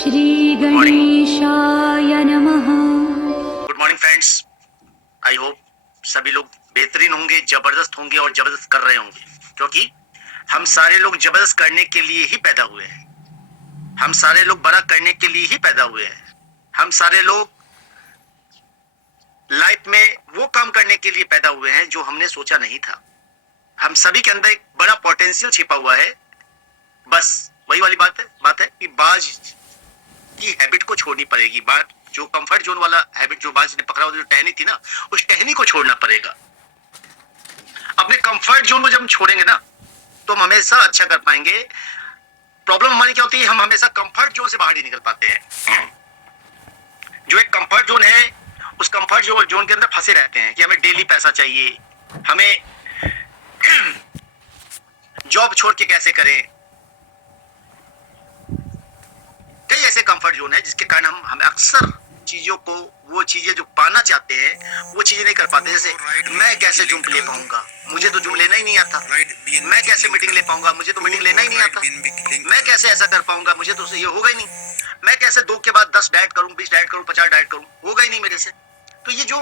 श्री गणेशाय नमः। Good morning friends, I hope सभी लोग बेहतरीन होंगे, जबरदस्त होंगे और जबरदस्त कर रहे होंगे, क्योंकि हम सारे लोग जबरदस्त करने के लिए ही पैदा हुए हैं। हम सारे लोग बड़ा करने के लिए ही पैदा हुए हैं। हम सारे लोग लाइफ में वो काम करने के लिए पैदा हुए हैं जो हमने सोचा नहीं था। हम सभी के अंदर एक बड़ा पोटेंशियल छिपा हुआ है। बस वही वाली बात है कि बाज की हैबिट को छोड़नी पड़ेगी। बात जो कंफर्ट जोन वाला हैबिट जो बाज ने पकड़ा हुआ, जो टहनी थी ना, उस टहनी को छोड़ना पड़ेगा। अपने कंफर्ट जोन को जब हम छोड़ेंगे ना, तो हम हमेशा अच्छा कर पाएंगे। प्रॉब्लम हमारी क्या होती है, हम हमेशा कंफर्ट जोन से बाहर ही निकल पाते हैं। जो एक कंफर्ट जोन है, उस कंफर्ट जोन के अंदर फंसे रहते हैं कि हमें डेली पैसा चाहिए, हमें जॉब छोड़ के कैसे करें। कई ऐसे कंफर्ट जोन है जिसके कारण हम अक्सर चीजों को, वो चीजें जो पाना चाहते हैं, वो चीजें नहीं कर पाते। जैसे मैं कैसे जूम ले पाऊंगा, मुझे तो जूम लेना ही नहीं आता। मैं कैसे मीटिंग ले पाऊंगा, मुझे तो मीटिंग लेना ही नहीं आता। मैं कैसे ऐसा कर पाऊंगा, मुझे तो ये होगा ही नहीं। मैं कैसे 2 के बाद 10 डाइट करूं, 20 डाइट करूं, 50 डाइट करूं, होगा ही नहीं मेरे से। तो ये जो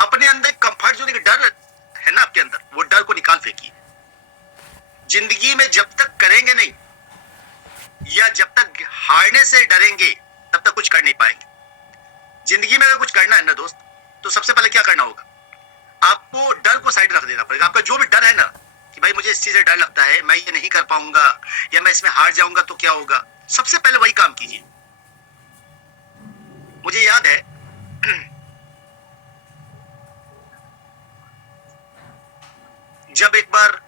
अपने अंदर कंफर्ट जोन, डर है ना आपके अंदर, वो डर को निकाल फेंकिए। जिंदगी में जब तक करेंगे नहीं, या जब तक हारने से डरेंगे, तब तक कुछ कर नहीं पाएंगे। जिंदगी में अगर कुछ करना है ना दोस्त, तो सबसे पहले क्या करना होगा, आपको डर को साइड रख देना पड़ेगा। आपका जो भी डर है ना, कि भाई मुझे इस चीज से डर लगता है, मैं ये नहीं कर पाऊंगा, या मैं इसमें हार जाऊंगा तो क्या होगा, सबसे पहले वही काम कीजिए। मुझे याद है जब एक बार,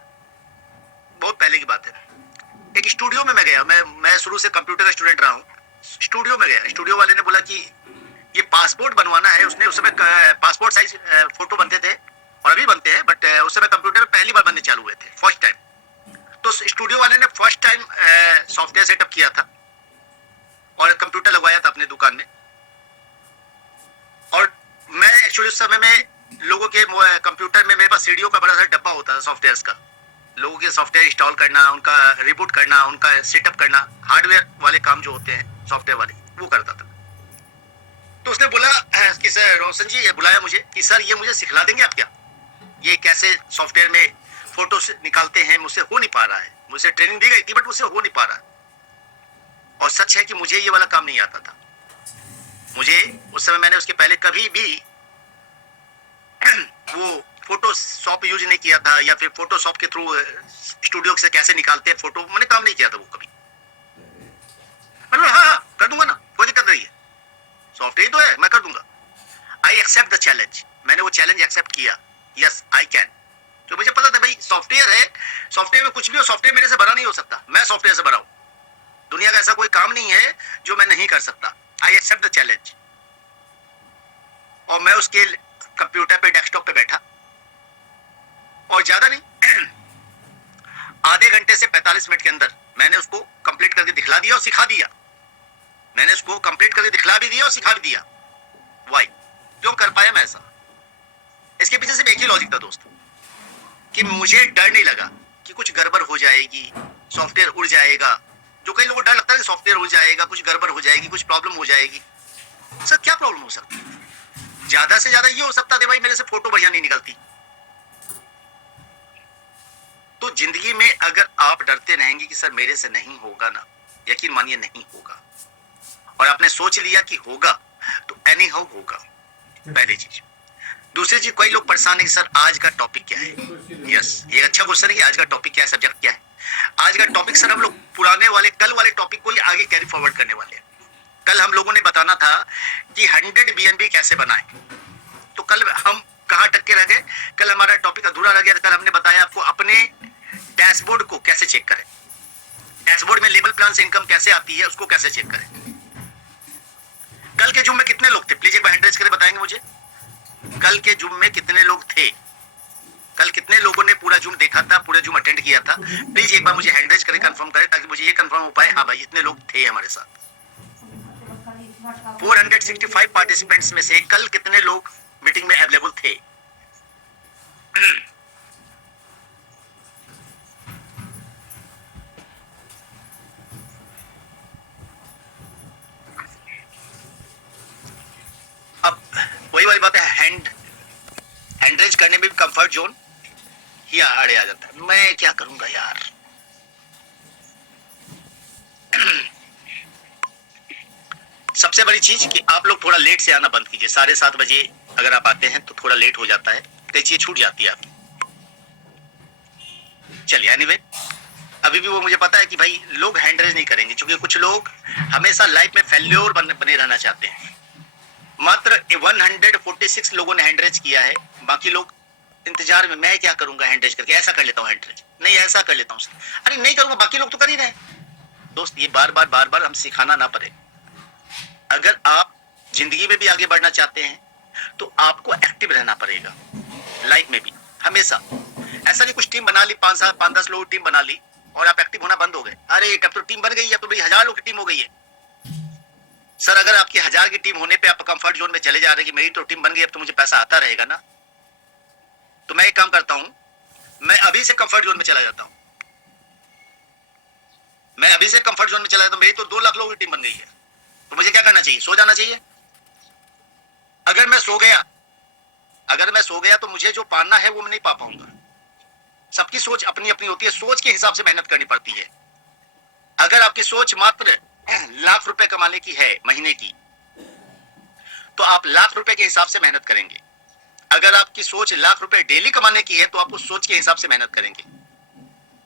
बहुत पहले की बात है, एक स्टूडियो में मैं गया। मैं शुरू से कंप्यूटर का स्टूडेंट रहा हूँ। स्टूडियो में गया, स्टूडियो वाले ने बोला कि ये पासपोर्ट बनवाना है। उसने उस समय पासपोर्ट साइज फोटो बनते थे, और अभी बनते हैं, बट उस समय कंप्यूटर में पहली बार बनने चालू हुए थे, फर्स्ट टाइम। तो स्टूडियो वाले ने फर्स्ट टाइम सॉफ्टवेयर सेटअप किया था और कंप्यूटर लगवाया था अपने दुकान में। और मैं एक्चुअली उस समय में लोगों के कंप्यूटर में मेरे पास सीडीओ का बड़ा सा डब्बा होता था सॉफ्टवेयर का। लोगों के सॉफ्टवेयर इंस्टॉल करना, उनका रिबूट करना, उनका सेटअप करना, हार्डवेयर वाले काम जो होते हैं सॉफ्टवेयर वाले, वो करता था। तो उसने बोला कि सर, रोशन जी, ये बुलाया मुझे कि सर ये मुझे सिखला देंगे आप क्या, ये कैसे सॉफ्टवेयर में फोटो निकालते हैं। मुझसे हो नहीं पा रहा है, मुझसे ट्रेनिंग दी गई थी, बट मुझसे हो नहीं पा रहा है। और सच है कि मुझे ये वाला काम नहीं आता था। मुझे उस समय, मैंने उसके पहले कभी भी वो फोटोशॉप यूज नहीं किया था, या फिर फोटोशॉप के थ्रू स्टूडियो से कैसे निकालते हैं फोटो, मैंने काम नहीं किया था वो कभी। मतलब हाँ, कर दूंगा ना, कोई दिक्कत नहीं है, सॉफ्टवेयर तो है, मैं कर दूंगा। I accept the challenge. मैंने वो चैलेंज एक्सेप्ट किया, यस आई कैन। तो मुझे पता था भाई सॉफ्टवेयर है, सॉफ्टवेयर में कुछ भी हो, सॉफ्टवेयर मेरे से बड़ा नहीं हो सकता, मैं सॉफ्टवेयर से बड़ा हूं। दुनिया का ऐसा कोई काम नहीं है जो मैं नहीं कर सकता। I accept the challenge. और मैं उसके कंप्यूटर पे, डेस्कटॉप पे बैठा, और ज्यादा नहीं, आधे घंटे से 45 मिनट के अंदर मैंने उसको कंप्लीट करके दिखला दिया और सिखा दिया। मैंने उसको कंप्लीट करके दिखला भी दिया और सिखा भी दिया। वाई, क्यों कर पाया मैं ऐसा? इसके पीछे सिर्फ एक ही लॉजिक था दोस्त, कि मुझे डर नहीं लगा कि कुछ गड़बड़ हो जाएगी, सॉफ्टवेयर उड़ जाएगा। जो कई लोगों को डर लगता है कि सॉफ्टवेयर उड़ जाएगा, कुछ गड़बड़ हो जाएगी, कुछ प्रॉब्लम हो जाएगी। सर क्या प्रॉब्लम हो सकती है? ज्यादा से ज्यादा ये हो सकता था भाई मेरे से फोटो बढ़िया नहीं निकलती। तो जिंदगी में अगर आप डरते रहेंगे कि सर मेरे से नहीं होगा ना, यकीन मानिए नहीं होगा। और आपने सोच लिया कि होगा, तो एनी हाउ होगा, पहली चीज। दूसरी चीज, कई लोग परेशान है कि सर आज का टॉपिक क्या है। यस, ये अच्छा क्वेश्चन है कि आज का टॉपिक क्या है, सब्जेक्ट क्या है। आज का टॉपिक सर, हम लोग पुराने वाले, कल वाले टॉपिक को ही आगे कैरी फॉरवर्ड करने वाले हैं। कल हम लोगों ने बताना था कि 100 BNB कैसे बनाए। तो कल हम कहाँ अटक के रह गए, कल हमारा टॉपिक अधूरा रह गया। कल हमने बताया आपको अपने डैशबोर्ड को कैसे चेक करें, डैशबोर्ड में लेवल प्लान से इनकम कैसे आती है, उसको कैसे चेक करें। कल के जूम में कितने लोग थे, प्लीज एक बार हैंड रेज करके बताएंगे मुझे। कल के जूम में कितने लोग थे, कल कितने लोगों ने पूरा जूम देखा था, पूरा जूम अटेंड किया था? प्लीज एक बार मुझे हैंड रेज करके कंफर्म करें, ताकि मुझे ये कंफर्म हो पाए, हाँ भाई इतने लोग थे हमारे साथ। 465 पार्टिसिपेंट्स में से कल कितने लोग मीटिंग में अवेलेबल थे? हैंड रेज करने में भी कंफर्ट जोन ही आड़े आ जाता है। मैं क्या करूंगा यार। सबसे बड़ी चीज कि आप लोग थोड़ा लेट से आना बंद कीजिए। 7:30 बजे अगर आप आते हैं तो थोड़ा लेट हो जाता है, कई चीज छूट जाती है आपकी। चलिए एनीवे, अभी भी वो मुझे पता है कि भाई लोग हैंड रेज नहीं करेंगे, क्योंकि कुछ लोग हमेशा लाइफ में फेल्योर बने रहना चाहते हैं। मात्र 146 लोगों ने हैंड रेज किया है, बाकी लोग इंतजार में मैं क्या करूंगा हैंड रेज करके, ऐसा कर लेता हूँ हैंड रेज, नहीं ऐसा कर लेता हूँ, अरे नहीं करूंगा, बाकी लोग तो कर ही रहे। दोस्त ये बार बार हम सिखाना ना पड़े। अगर आप जिंदगी में भी आगे बढ़ना चाहते हैं तो आपको एक्टिव रहना पड़ेगा लाइफ में भी हमेशा। ऐसा नहीं कुछ टीम बना ली, 5-10 लोग टीम बना ली और आप एक्टिव होना बंद हो गए। अरे अब तो टीम बन गई, अब तो बड़ी 1000 लोग की टीम हो गई है। सर अगर आपकी 1000 की टीम होने पे आप कंफर्ट जोन में चले जा रहे हैं कि मेरी तो टीम बन गई, अब तो मुझे पैसा आता रहेगा ना, तो मैं एक काम करता हूं, मैं अभी से कंफर्ट जोन में चला जाता हूं। मैं अभी से कंफर्ट जोन में चला जाता हूं। मेरी तो 2 लाख लोगों की टीम बन गई है, तो मुझे क्या करना चाहिए? सो जाना चाहिए। अगर मैं सो गया तो मुझे जो पाना है वो मैं नहीं पा पाऊंगा। सबकी सोच अपनी अपनी होती है, सोच के हिसाब से मेहनत करनी पड़ती है। अगर आपकी सोच मात्र लाख रुपए कमाने की है महीने की, तो आप लाख रुपए के हिसाब से मेहनत करेंगे। अगर आपकी सोच लाख रुपए डेली कमाने की है तो आप उस सोच के हिसाब से मेहनत करेंगे।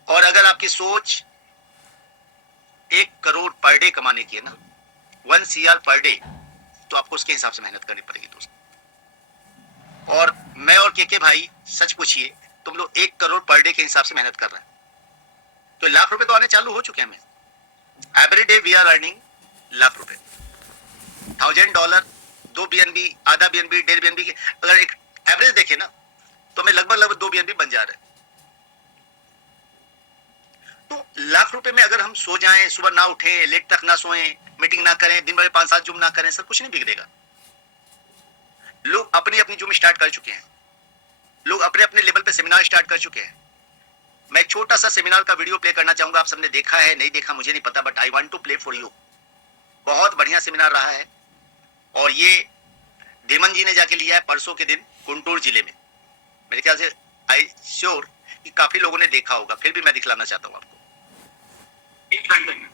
और अगर आपकी सोच 1 करोड़ पर डे कमाने की है ना, 1 CR पर डे, तो आपको उसके हिसाब से मेहनत करनी पड़ेगी दोस्त। और मैं और के भाई सच पूछिए, तुम लोग 1 करोड़ पर डे के हिसाब से मेहनत कर रहे हैं, तो लाख रुपए तो आने चालू हो चुके हैं। हमें every day we are earning lakh रुपए। $1000, 2 BNB, आधा BNB, 1.5 BNB की अगर एक एवरेज देखे ना, तो हमें लगभग 2 BNB बन जा रहे हैं। तो लाख रुपए में अगर हम सो जाएं, सुबह ना उठें, लेट तक ना सोएं, मीटिंग ना करें, दिन भर 5-7 जुम ना करें, सर कुछ नहीं बिगड़ेगा। लोग अपनी अपनी जुम स्टार्ट कर चुके हैं, लोग अपने अपने लेवल पे सेमिनार स्टार्ट कर चुके हैं। मैं एक छोटा सा सेमिनार का वीडियो प्ले करना चाहूंगा। आप सबने देखा है नहीं देखा मुझे नहीं पता, but I want to play for you. बहुत बढ़िया सेमिनार रहा है और ये धीमन जी ने जाके लिया है परसों के दिन गुंटूर जिले में। मेरे ख्याल से आई श्योर कि काफी लोगों ने देखा होगा, फिर भी मैं दिखलाना चाहता हूं आपको। एक घंटे में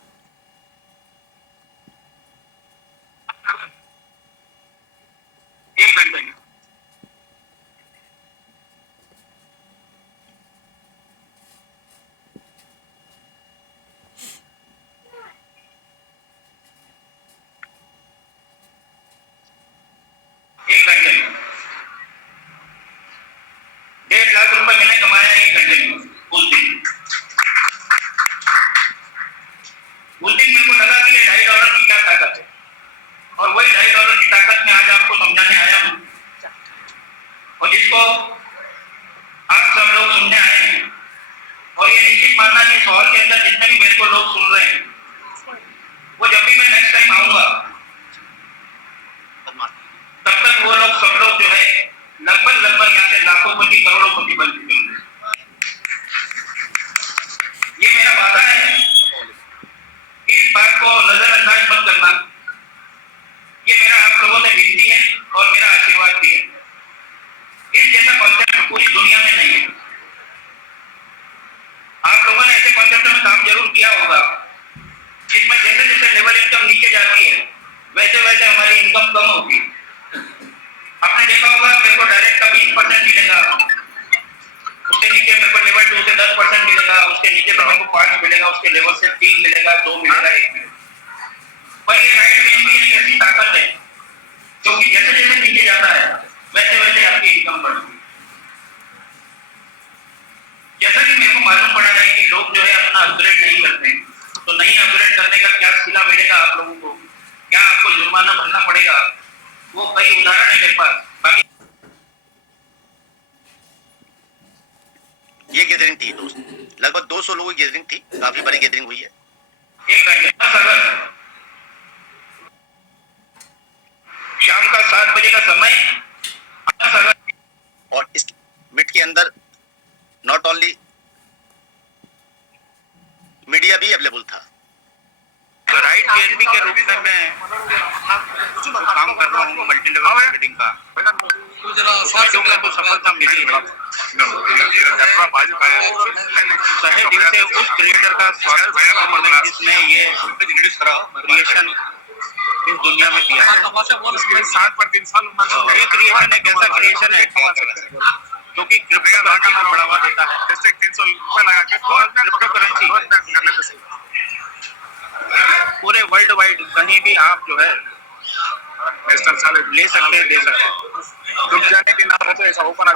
ये गैदरिंग थी दोस्त, लगभग 200 लोगों की गैदरिंग थी, काफी बड़ी गैदरिंग हुई है। 1 घंटे शाम का 7 बजे का समय, और इस मीट के अंदर नॉट ओनली मीडिया भी अवेलेबल था। राइट बीएनबी के रूप में मैं काम कर रहा हूँ मल्टी लेवल मार्केटिंग का। उसमें जो मेरे को सफलता मिली है, तहे दिल से उस क्रिएटर का स्वागत करता हूं मैं जिसने ये क्रिएशन इस दुनिया में दिया है। ये क्रिएशन एक ऐसा क्रिएशन है जो कि क्रिप्टो करेंसी को बढ़ावा देता है। क्रिप्टो करेंसी पूरे वर्ल्ड वाइड कहीं भी आप जो है ले सकते हैं, दे सकते हैं। डूब जाने के नाम तो ऐसा ओपन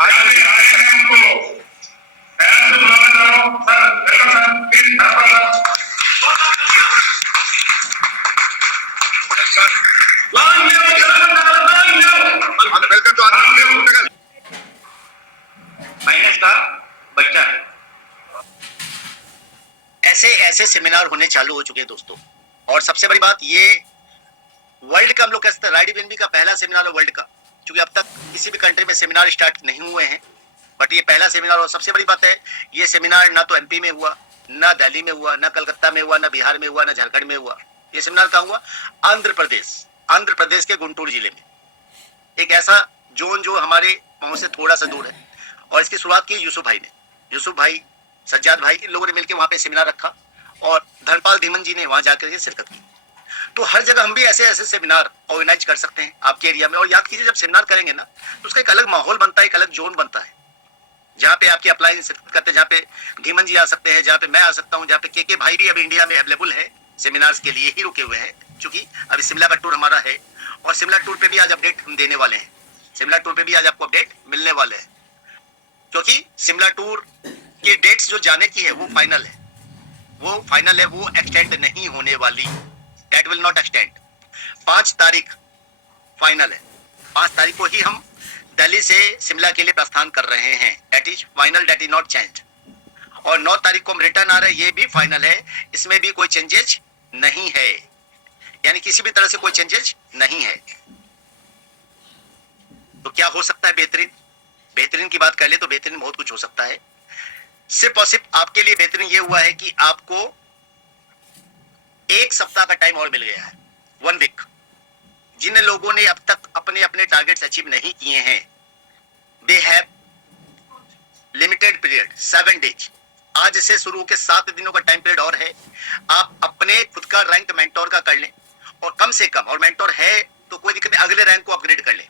माइनस का बच्चा है। ऐसे ऐसे सेमिनार होने चालू हो चुके हैं दोस्तों। और सबसे बड़ी बात, ये वर्ल्ड का हम लोग कहते हैं राइडी बीएनबी का पहला सेमिनार है वर्ल्ड का, क्योंकि अब तक किसी भी कंट्री में सेमिनार स्टार्ट नहीं हुए हैं, बट ये पहला सेमिनार। और सबसे बड़ी बात है, ये सेमिनार ना तो एमपी में हुआ, ना दिल्ली में हुआ, ना कलकत्ता में हुआ, ना बिहार में हुआ, ना झारखंड में हुआ। ये सेमिनार कहाँ हुआ? आंध्र प्रदेश के गुंटूर जिले में, एक ऐसा जोन जो हमारे वहां से थोड़ा सा दूर है। और इसकी शुरुआत की यूसुफ भाई ने, यूसुफ भाई, सज्जाद भाई, इन लोगों ने मिलकर वहां पे सेमिनार रखा और धर्मपाल धीमन जी ने वहां जाकर के शिरकत की। तो हर जगह हम भी ऐसे ऐसे सेमिनार ऑर्गेनाइज कर सकते हैं आपके एरिया में। और याद कीजिए, जब सेमिनार करेंगे ना तो उसका एक अलग माहौल बनता है, एक अलग जोन बनता है, जहाँ पे आपके अप्लाई शिरकत करते हैं, जहाँ पे धीमन जी आ सकते हैं, जहाँ पे मैं आ सकता हूँ, जहाँ पे के भाई भी अब इंडिया में अवेलेबल है, सेमिनार्स के लिए ही रुके हुए हैं, क्योंकि अभी शिमला का टूर हमारा है। और शिमला टूर पे भी आज अपडेट हम देने वाले हैं, शिमला टूर पे भी आज आपको अपडेट मिलने वाले हैं, क्योंकि शिमला टूर के डेट्स जो जाने की है वो फाइनल है, वो एक्सटेंड नहीं होने वाली, दैट विल नॉट एक्सटेंड। 5 तारीख फाइनल है, 5 तारीख को ही हम दिल्ली से शिमला के लिए प्रस्थान कर रहे हैं, that is final, that is not change. और 9 तारीख को हम रिटर्न आ रहे हैं, ये भी फाइनल है, इसमें भी कोई चेंजेज नहीं है, यानी किसी भी तरह से कोई चेंजेज नहीं है। तो क्या हो सकता है बेहतरीन की बात कर ले तो बेहतरीन बहुत कुछ हो सकता है। सिर्फ और सिर्फ आपके लिए बेहतरीन ये हुआ है कि आपको 1 सप्ताह का टाइम और मिल गया है, 1 वीक। जिन लोगों ने अब तक अपने अपने टारगेट्स अचीव नहीं किए हैं, they have limited period 7 days. आज से शुरू होकर 7 दिनों का टाइम पीरियड और है। आप अपने खुद का रैंक मेंटोर का कर लें, और कम से कम, और मेंटोर है तो कोई दिक्कत नहीं, अगले रैंक को अपग्रेड कर लें।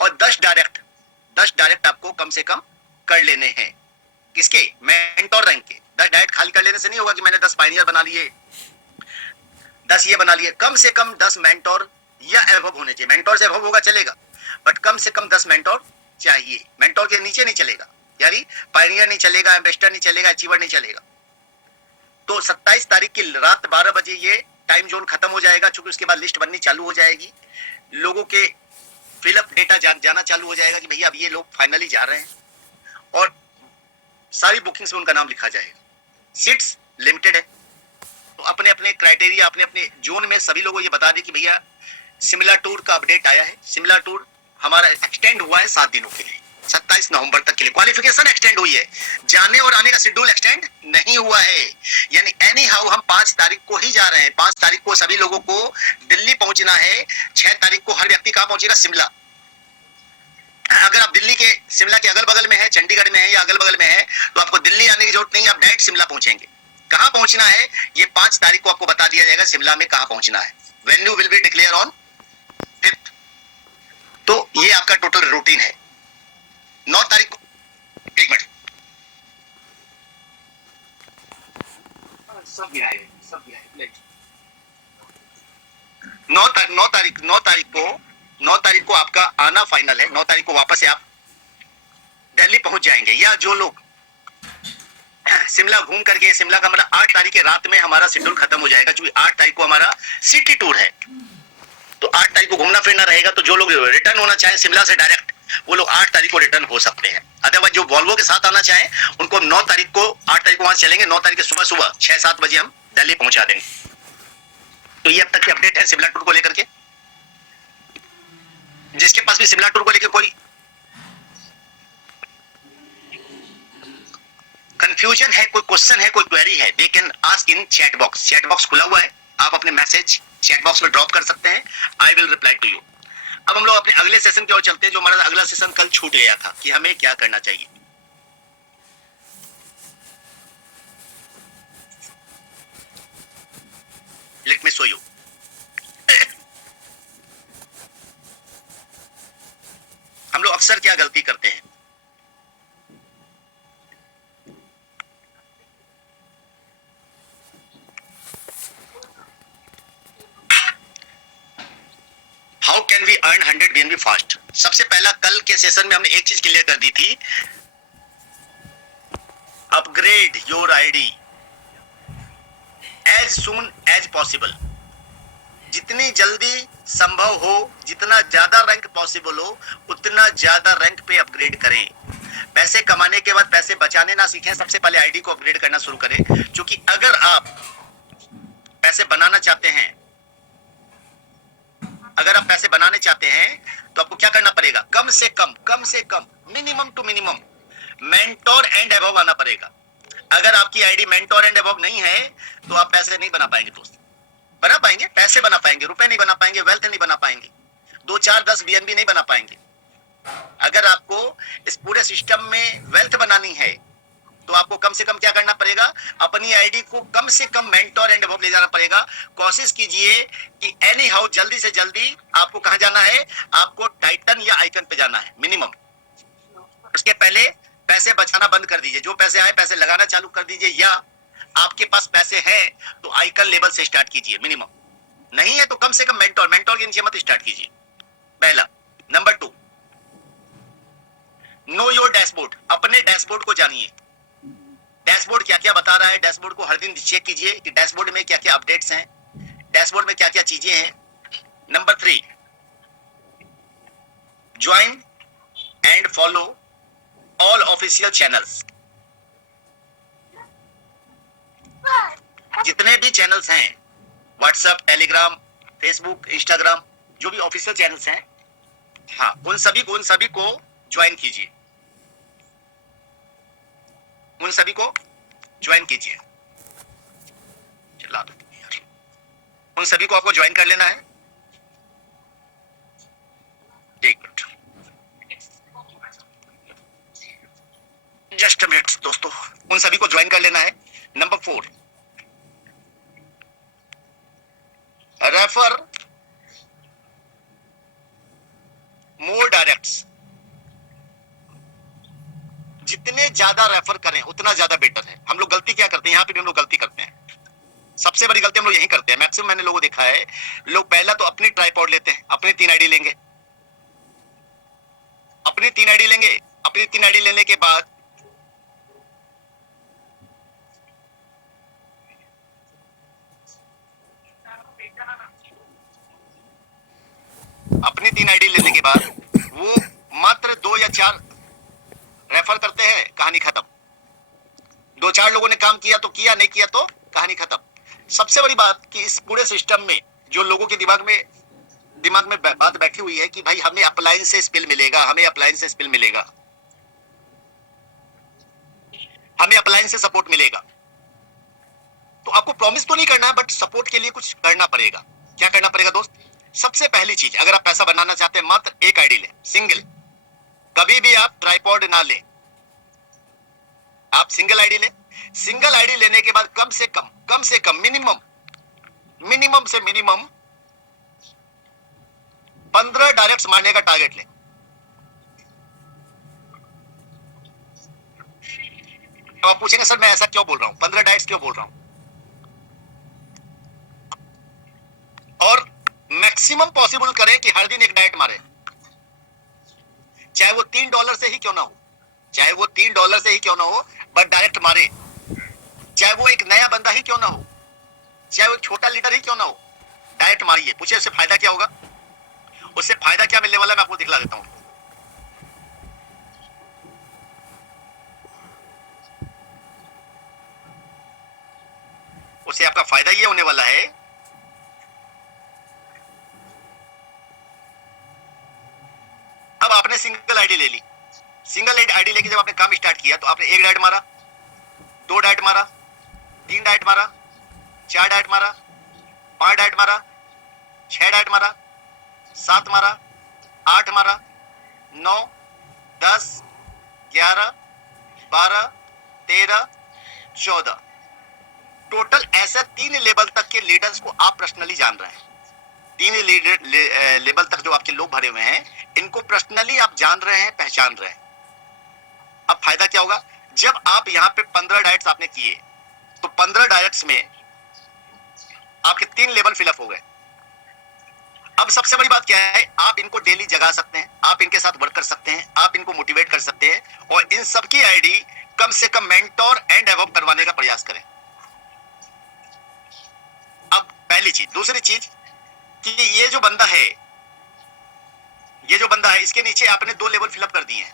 और 10 डायरेक्ट आपको कम से कम कर लेने हैं। किसके? मेंटोर रैंक के। 10 डायरेक्ट खाली कर लेने से नहीं होगा कि मैंने 10 पायनियर बना लिए, 10 ये बना लिए। कम से कम 10 मेंटोर या एवब होने चाहिए। मेंटोर से एवब होगा चलेगा, बट कम से कम 10 मेंटोर चाहिए। मेंटोर के नीचे नहीं चलेगा, यानी पायनियर नहीं चलेगा, एम्बेसडर नहीं चलेगा, अचीवर नहीं चलेगा। तो 27 तारीख की रात 12 बजे ये टाइम जोन खत्म हो जाएगा, क्योंकि उसके बाद लिस्ट बननी चालू हो जाएगी, लोगों के फिलअप डेटा जाना चालू हो जाएगा कि भैया अब ये लोग फाइनली जा रहे हैं, और सारी बुकिंग्स में उनका नाम लिखा जाएगा। सीट्स लिमिटेड है, तो अपने अपने क्राइटेरिया, अपने अपने जोन में सभी लोगों को ये बता दें कि भैया शिमला टूर का अपडेट आया है। शिमला टूर हमारा एक्सटेंड हुआ है 7 दिनों के लिए, 27 नवंबर तक के लिए। क्वालिफिकेशन एक्सटेंड हुई है, जाने और आने का शेड्यूल एक्सटेंड नहीं हुआ है। यानी एनी हाउ हम 5 तारीख को ही जा रहे हैं। 5 तारीख को सभी लोगों को दिल्ली पहुंचना है। 6 तारीख को हर व्यक्ति कहां पहुंचेगा? शिमला। अगर आप दिल्ली के शिमला के अगल बगल में है, चंडीगढ़ में है या अगल बगल में है, तो आपको दिल्ली आने की जरूरत नहीं है, आप डायरेक्ट शिमला पहुंचेंगे। कहां पहुंचना है ये 5 तारीख को आपको बता दिया जाएगा, शिमला में कहां पहुंचना है। Venue will be declare on 5th। तो ये आपका टोटल रूटीन है। 9 तारीख को, एक मिनट, सब गिराए 9 तारीख को आपका आना फाइनल है। 9 तारीख को वापस से आप दिल्ली पहुंच जाएंगे। या जो लोग शिमला घूम करके, शिमला का मतलब 8 तारीख के रात में हमारा शेड्यूल खत्म हो जाएगा, क्योंकि 8 तारीख को हमारा सिटी टूर है। तो 8 तारीख को घूमना फिरना रहेगा। तो जो लोग रिटर्न होना चाहें शिमला से डायरेक्ट, वो लोग 8 तारीख को रिटर्न हो सकते हैं। अदरवाइज जो वॉल्वो के साथ आना चाहें उनको हम 9 तारीख को, 8 तारीख को वहां चलेंगे, 9 तारीख के सुबह 6-7 बजे हम दिल्ली पहुंचा देंगे। तो ये अब तक की अपडेट है शिमला टूर को लेकर के। जिसके पास भी शिमला टूर को लेकर कोई कंफ्यूजन है, कोई क्वेश्चन है, कोई क्वेरी है, they can ask in chat box. Chat box खुला हुआ है, आप अपने मैसेज चैट बॉक्स में ड्रॉप कर सकते हैं। I will reply to you. अब हम लोग अपने अगले सेशन की ओर चलते हैं, जो हमारा अगला सेशन कल छूट गया था कि हमें क्या करना चाहिए। Let me show you. हम लोग अक्सर क्या गलती करते हैं, how can we earn 100 BNB fast. सबसे पहला कल के सेशन में हमने एक चीज क्लियर कर दी थी, upgrade your ID as soon as possible. जितनी जल्दी संभव हो, जितना ज्यादा रैंक पॉसिबल हो, उतना ज्यादा रैंक पे अपग्रेड करें। पैसे कमाने के बाद पैसे बचाने ना सीखें, सबसे पहले आईडी को अपग्रेड करना शुरू करें। क्योंकि अगर आप पैसे बनाना चाहते हैं, अगर आप पैसे बनाने चाहते हैं तो आपको क्या करना पड़ेगा, कम से कम minimum two minimum mentor and above आना पड़ेगा। अगर आपकी आईडी मेंटोर एंड अबव नहीं है तो आप पैसे नहीं बना पाएंगे दोस्त। बना पाएंगे, पैसे बना पाएंगे, रुपए नहीं बना पाएंगे, वेल्थ नहीं बना पाएंगे, 2 4 10 BNB नहीं बना पाएंगे। अगर आपको इस पूरे सिस्टम में वेल्थ बनानी है तो आपको कम से कम क्या करना पड़ेगा, अपनी आईडी को कम से कम मेंटोर एंड अबव ले जाना पड़ेगा। कोशिश कीजिए कि एनी हाउ जल्दी से जल्दी आपको कहां जाना है, आपको टाइटन या आइकन पे जाना है मिनिमम। उसके पहले पैसे बचाना बंद कर दीजिए, जो पैसे आए पैसे लगाना चालू कर दीजिए, या आपके पास पैसे हैं तो आइकन लेवल से स्टार्ट कीजिए मिनिमम, नहीं है तो कम से कम मेंटोर के नीचे मत स्टार्ट कीजिए, पहला। Number 2, know your dashboard. अपने डैशबोर्ड को जानिए, डैशबोर्ड क्या क्या बता रहा है, डैशबोर्ड को हर दिन चेक कीजिए कि डैशबोर्ड में क्या क्या अपडेट्स हैं, डैशबोर्ड में क्या क्या चीजें हैं। Number 3, join and follow all official channels. जितने भी चैनल्स हैं, व्हाट्सएप, टेलीग्राम, फेसबुक, इंस्टाग्राम, जो भी ऑफिशियल चैनल्स हैं, हाँ उन सभी को ज्वाइन कीजिए, उन सभी को ज्वाइन कीजिए। चला दो यार, उन सभी को आपको ज्वाइन कर लेना है। एक मिनट, जस्ट अ मिनट दोस्तों, उन सभी को ज्वाइन कर लेना है। नंबर 4, रेफर मोर डायरेक्ट्स। जितने ज्यादा रेफर करें उतना ज्यादा बेटर है। हम लोग गलती क्या करते हैं, यहां पे भी हम लोग गलती करते हैं, सबसे बड़ी गलती हम लोग यही करते हैं। मैक्सिमम मैंने लोगों को देखा है, लोग पहला तो अपनी ट्राइपॉड लेते हैं, अपनी 3 आईडी लेंगे, अपनी 3 आईडी लेंगे, अपनी 3 आईडी लेने के बाद अपनी 3 आईडी लेने के बाद वो मात्र 2 या 4 रेफर करते हैं, कहानी खत्म। 2 4 लोगों ने काम किया तो किया, नहीं किया तो कहानी खत्म। सबसे बड़ी बात कि इस पूरे सिस्टम में जो लोगों के दिमाग में बात बैठी हुई है कि भाई हमें अप्लायंस से बिल मिलेगा, हमें अप्लायंस से बिल मिलेगा, हमें अप्लायंस से सपोर्ट मिलेगा। तो आपको प्रॉमिस तो नहीं करना है, बट सपोर्ट के लिए कुछ करना पड़ेगा। क्या करना पड़ेगा दोस्त? सबसे पहली चीज, अगर आप पैसा बनाना चाहते हैं, मात्र एक आईडी लें, सिंगल। कभी भी आप ट्राइपॉड ना लें, आप सिंगल आईडी लें। सिंगल आईडी लेने के बाद कम से कम मिनिमम से मिनिमम 15 डायरेक्ट्स मारने का टारगेट लें। तो आप पूछेंगे सर मैं ऐसा क्यों बोल रहा हूं, 15 डायरेक्ट्स क्यों बोल रहा हूं? और मैक्सिमम पॉसिबल करें कि हर दिन एक डायरेक्ट मारे, चाहे वो $3 से ही क्यों ना हो, चाहे वो $3 से ही क्यों ना हो, बट डायरेक्ट मारे। चाहे वो एक नया बंदा ही क्यों ना हो, चाहे वो छोटा लीडर ही क्यों ना हो, डायरेक्ट मारिए। पूछे उससे फायदा क्या होगा? उससे फायदा क्या मिलने वाला है मैं आपको दिखला देता हूं। उससे आपका फायदा ये होने वाला है, अब आपने सिंगल आईडी ले ली, सिंगल आईडी लेके जब आपने काम स्टार्ट किया तो आपने 1 डायरेक्ट मारा, 2 डायरेक्ट मारा, 3 डायरेक्ट मारा, 4 डायरेक्ट मारा, 5 डायरेक्ट मारा, 6 डायरेक्ट मारा, 7 मारा, 8 हमारा, 9, 10, 11, 12, 13, 14। टोटल ऐसे 3 लेवल तक के लीडर्स को आप पर्सनली जान रहे हैं। 3 लेवल तक जो आपके लोग भरे हुए हैं, इनको पर्सनली आप जान रहे हैं, पहचान रहे हैं। अब फायदा क्या होगा? जब आप यहाँ पे 15 डायट्स आपने किए, तो 15 डायट्स में आपके 3 लेवल फिलअप हो गए। अब सबसे बड़ी बात क्या है, आप इनको डेली जगा सकते हैं, आप इनके साथ वर्क कर सकते हैं, आप इनको मोटिवेट कर सकते हैं, और इन सबकी आईडी कम से कम मेंटोर एंड एवॉब करवाने का प्रयास करें। अब पहली चीज। दूसरी चीज कि ये जो बंदा है, इसके नीचे आपने 2 लेवल फिलअप कर दिए हैं।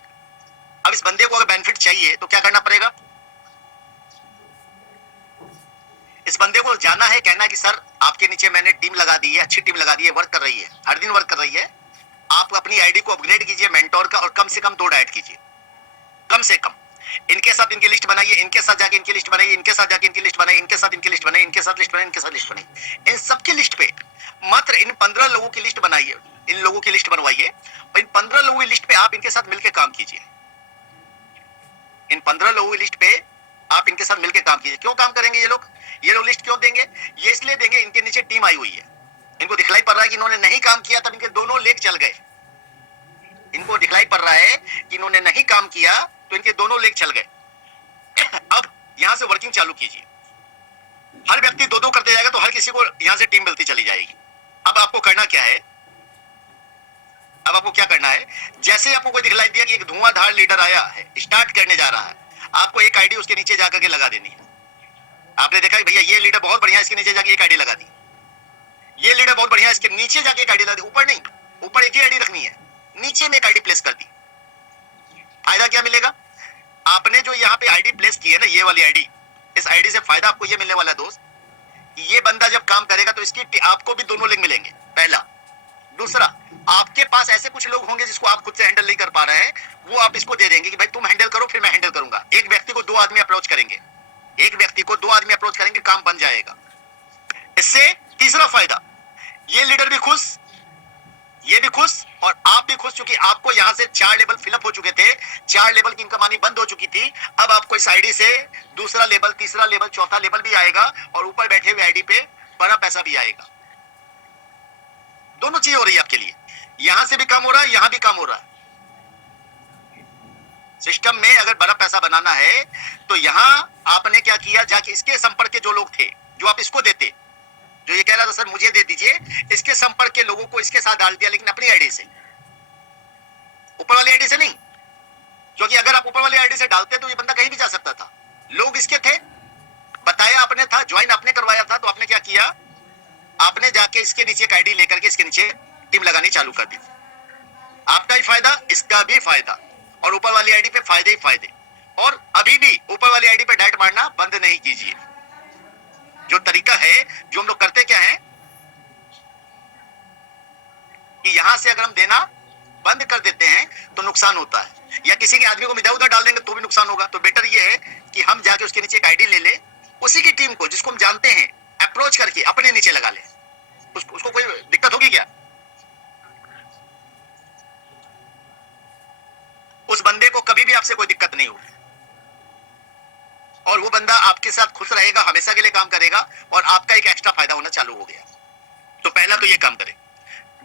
अब इस बंदे को अगर बेनिफिट चाहिए तो क्या करना पड़ेगा? इस बंदे को जाना है, कहना है कि सर आपके नीचे मैंने टीम लगा दी है, अच्छी टीम लगा दी है, वर्क कर रही है, हर दिन वर्क कर रही है। आप अपनी आईडी को अपग्रेड कीजिए मेंटोर का, और कम से कम 2 डाइट कीजिए, कम से कम। इनके साथ इनकी लिस्ट बनाइए, इनके साथ जाके इनकी लिस्ट बनाइए, इनके साथ जाके इनकी लिस्ट बनाइए, इनके साथ इनकी लिस्ट बनाइए, इनके साथ लिस्ट बनाइए, इनके साथ लिस्ट बनाइए। इन सबकी लिस्ट पे मात्र इन 15 लोगों की लिस्ट बनाइए, इन लोगों की लिस्ट बनवाइए, और इन 15 लोगों की लिस्ट पे आप इनके साथ मिलकर काम कीजिए। इन 15 लोगों की लिस्ट पे आप इनके साथ मिलकर काम कीजिए। क्यों काम करेंगे ये लोग लिस्ट क्यों देंगे? ये इसलिए देंगे, इनके नीचे टीम आई हुई है, इनको दिखलाई पड़ रहा है कि इन्होंने नहीं काम किया तब इनके दोनों लेग चल गए। इनको दिखलाई पड़ रहा है कि इन्होंने नहीं काम किया तो इनके दोनों लेग चल गए। अब यहां से वर्किंग चालू कीजिए। हर व्यक्ति 2-2 करते जाएगा तो हर किसी को यहां से टीम मिलती चली जाएगी। अब आपको करना क्या है? अब आपको क्या करना है? जैसे आपको कोई दिखलाई दिया कि एक धुआंधार लीडर आया है, स्टार्ट करने जा रहा है, आपको एक आईडी उसके नीचे जाकर के लगा देनी है। आपने देखा कि भैया ये लीडर बहुत बढ़िया है, इसके नीचे जाके एक आईडी लगा दी। ये लीडर बहुत बढ़िया है, इसके नीचे जाके एक आईडी लगा दी। ऊपर नहीं, ऊपर एक ही आईडी रखनी है, नीचे में एक आईडी प्लेस कर दी। फायदा क्या मिलेगा? आपने जो यहाँ पे आईडी प्लेस की है ना, ये वाली आईडी, इस आईडी से फायदा आपको ये मिलने वाला है दोस्त, ये बंदा जब काम करेगा तो इसकी आपको भी दोनों लिंक मिलेंगे, पहला। दूसरा, आपके पास ऐसे कुछ लोग होंगे जिसको आप खुद से हैंडल नहीं कर पा रहे हैं, वो आप इसको दे देंगे कि भाई तुम हैंडल करो, फिर मैं हैंडल करूंगा। एक व्यक्ति को 2 आदमी अप्रोच करेंगे, काम बन जाएगा। इससे तीसरा फायदा, ये लीडर भी खुश, ये भी खुश, और आप भी खुश, क्योंकि आपको यहां से 4 लेवल फिलअप हो चुके थे, 4 लेवल की इनकम आनी बंद हो चुकी थी। अब आपको इस आईडी से दूसरा लेवल, तीसरा लेवल, चौथा लेवल भी आएगा, और ऊपर बैठे हुए आईडी पे बड़ा पैसा भी आएगा। दोनों चीज हो रही है आपके लिए, यहां से भी काम हो रहा है, यहां भी काम हो रहा है। सिस्टम में अगर बड़ा पैसा बनाना है तो यहां आपने क्या किया, जाके इसके संपर्क के जो लोग थे, जो आप इसको देते, जो ये कह रहा था सर मुझे दे दीजिए, इसके संपर्क के लोगों को इसके साथ डाल दिया, लेकिन अपनी आईडी से, ऊपर वाली आईडी से नहीं। क्योंकि अगर आप ऊपर वाली आईडी से डालते तो ये बंदा कहीं भी जा सकता था। लोग इसके थे, बताया आपने था, ज्वाइन आपने करवाया था, तो आपने क्या किया, आपने जाके इसके नीचे एक आईडी लेकर के इसके नीचे टीम लगानी चालू कर दी। आपका ही फायदा, इसका भी फायदा, और ऊपर वाली आईडी पे फायदे ही फायदे। और अभी भी ऊपर वाली आईडी पे डाइट मारना बंद नहीं कीजिए। जो तरीका है, जो हम लोग करते क्या है कि यहां से अगर हम देना बंद कर देते हैं तो नुकसान होता है, या किसी के आदमी को इधर उधर डाल देंगे तो भी नुकसान होगा। तो बेटर ये है कि हम जाके उसके नीचे एक आईडी ले ले, उसी की टीम को, जिसको हम जानते हैं, अप्रोच करके अपने नीचे लगा ले। उसको कोई दिक्कत होगी क्या? उस बंदे को कभी भी आपसे कोई दिक्कत नहीं होगी, और वो बंदा आपके साथ खुश रहेगा, हमेशा के लिए काम करेगा, और आपका एक एक्स्ट्रा फायदा होना चालू हो गया। तो पहला तो ये काम करें।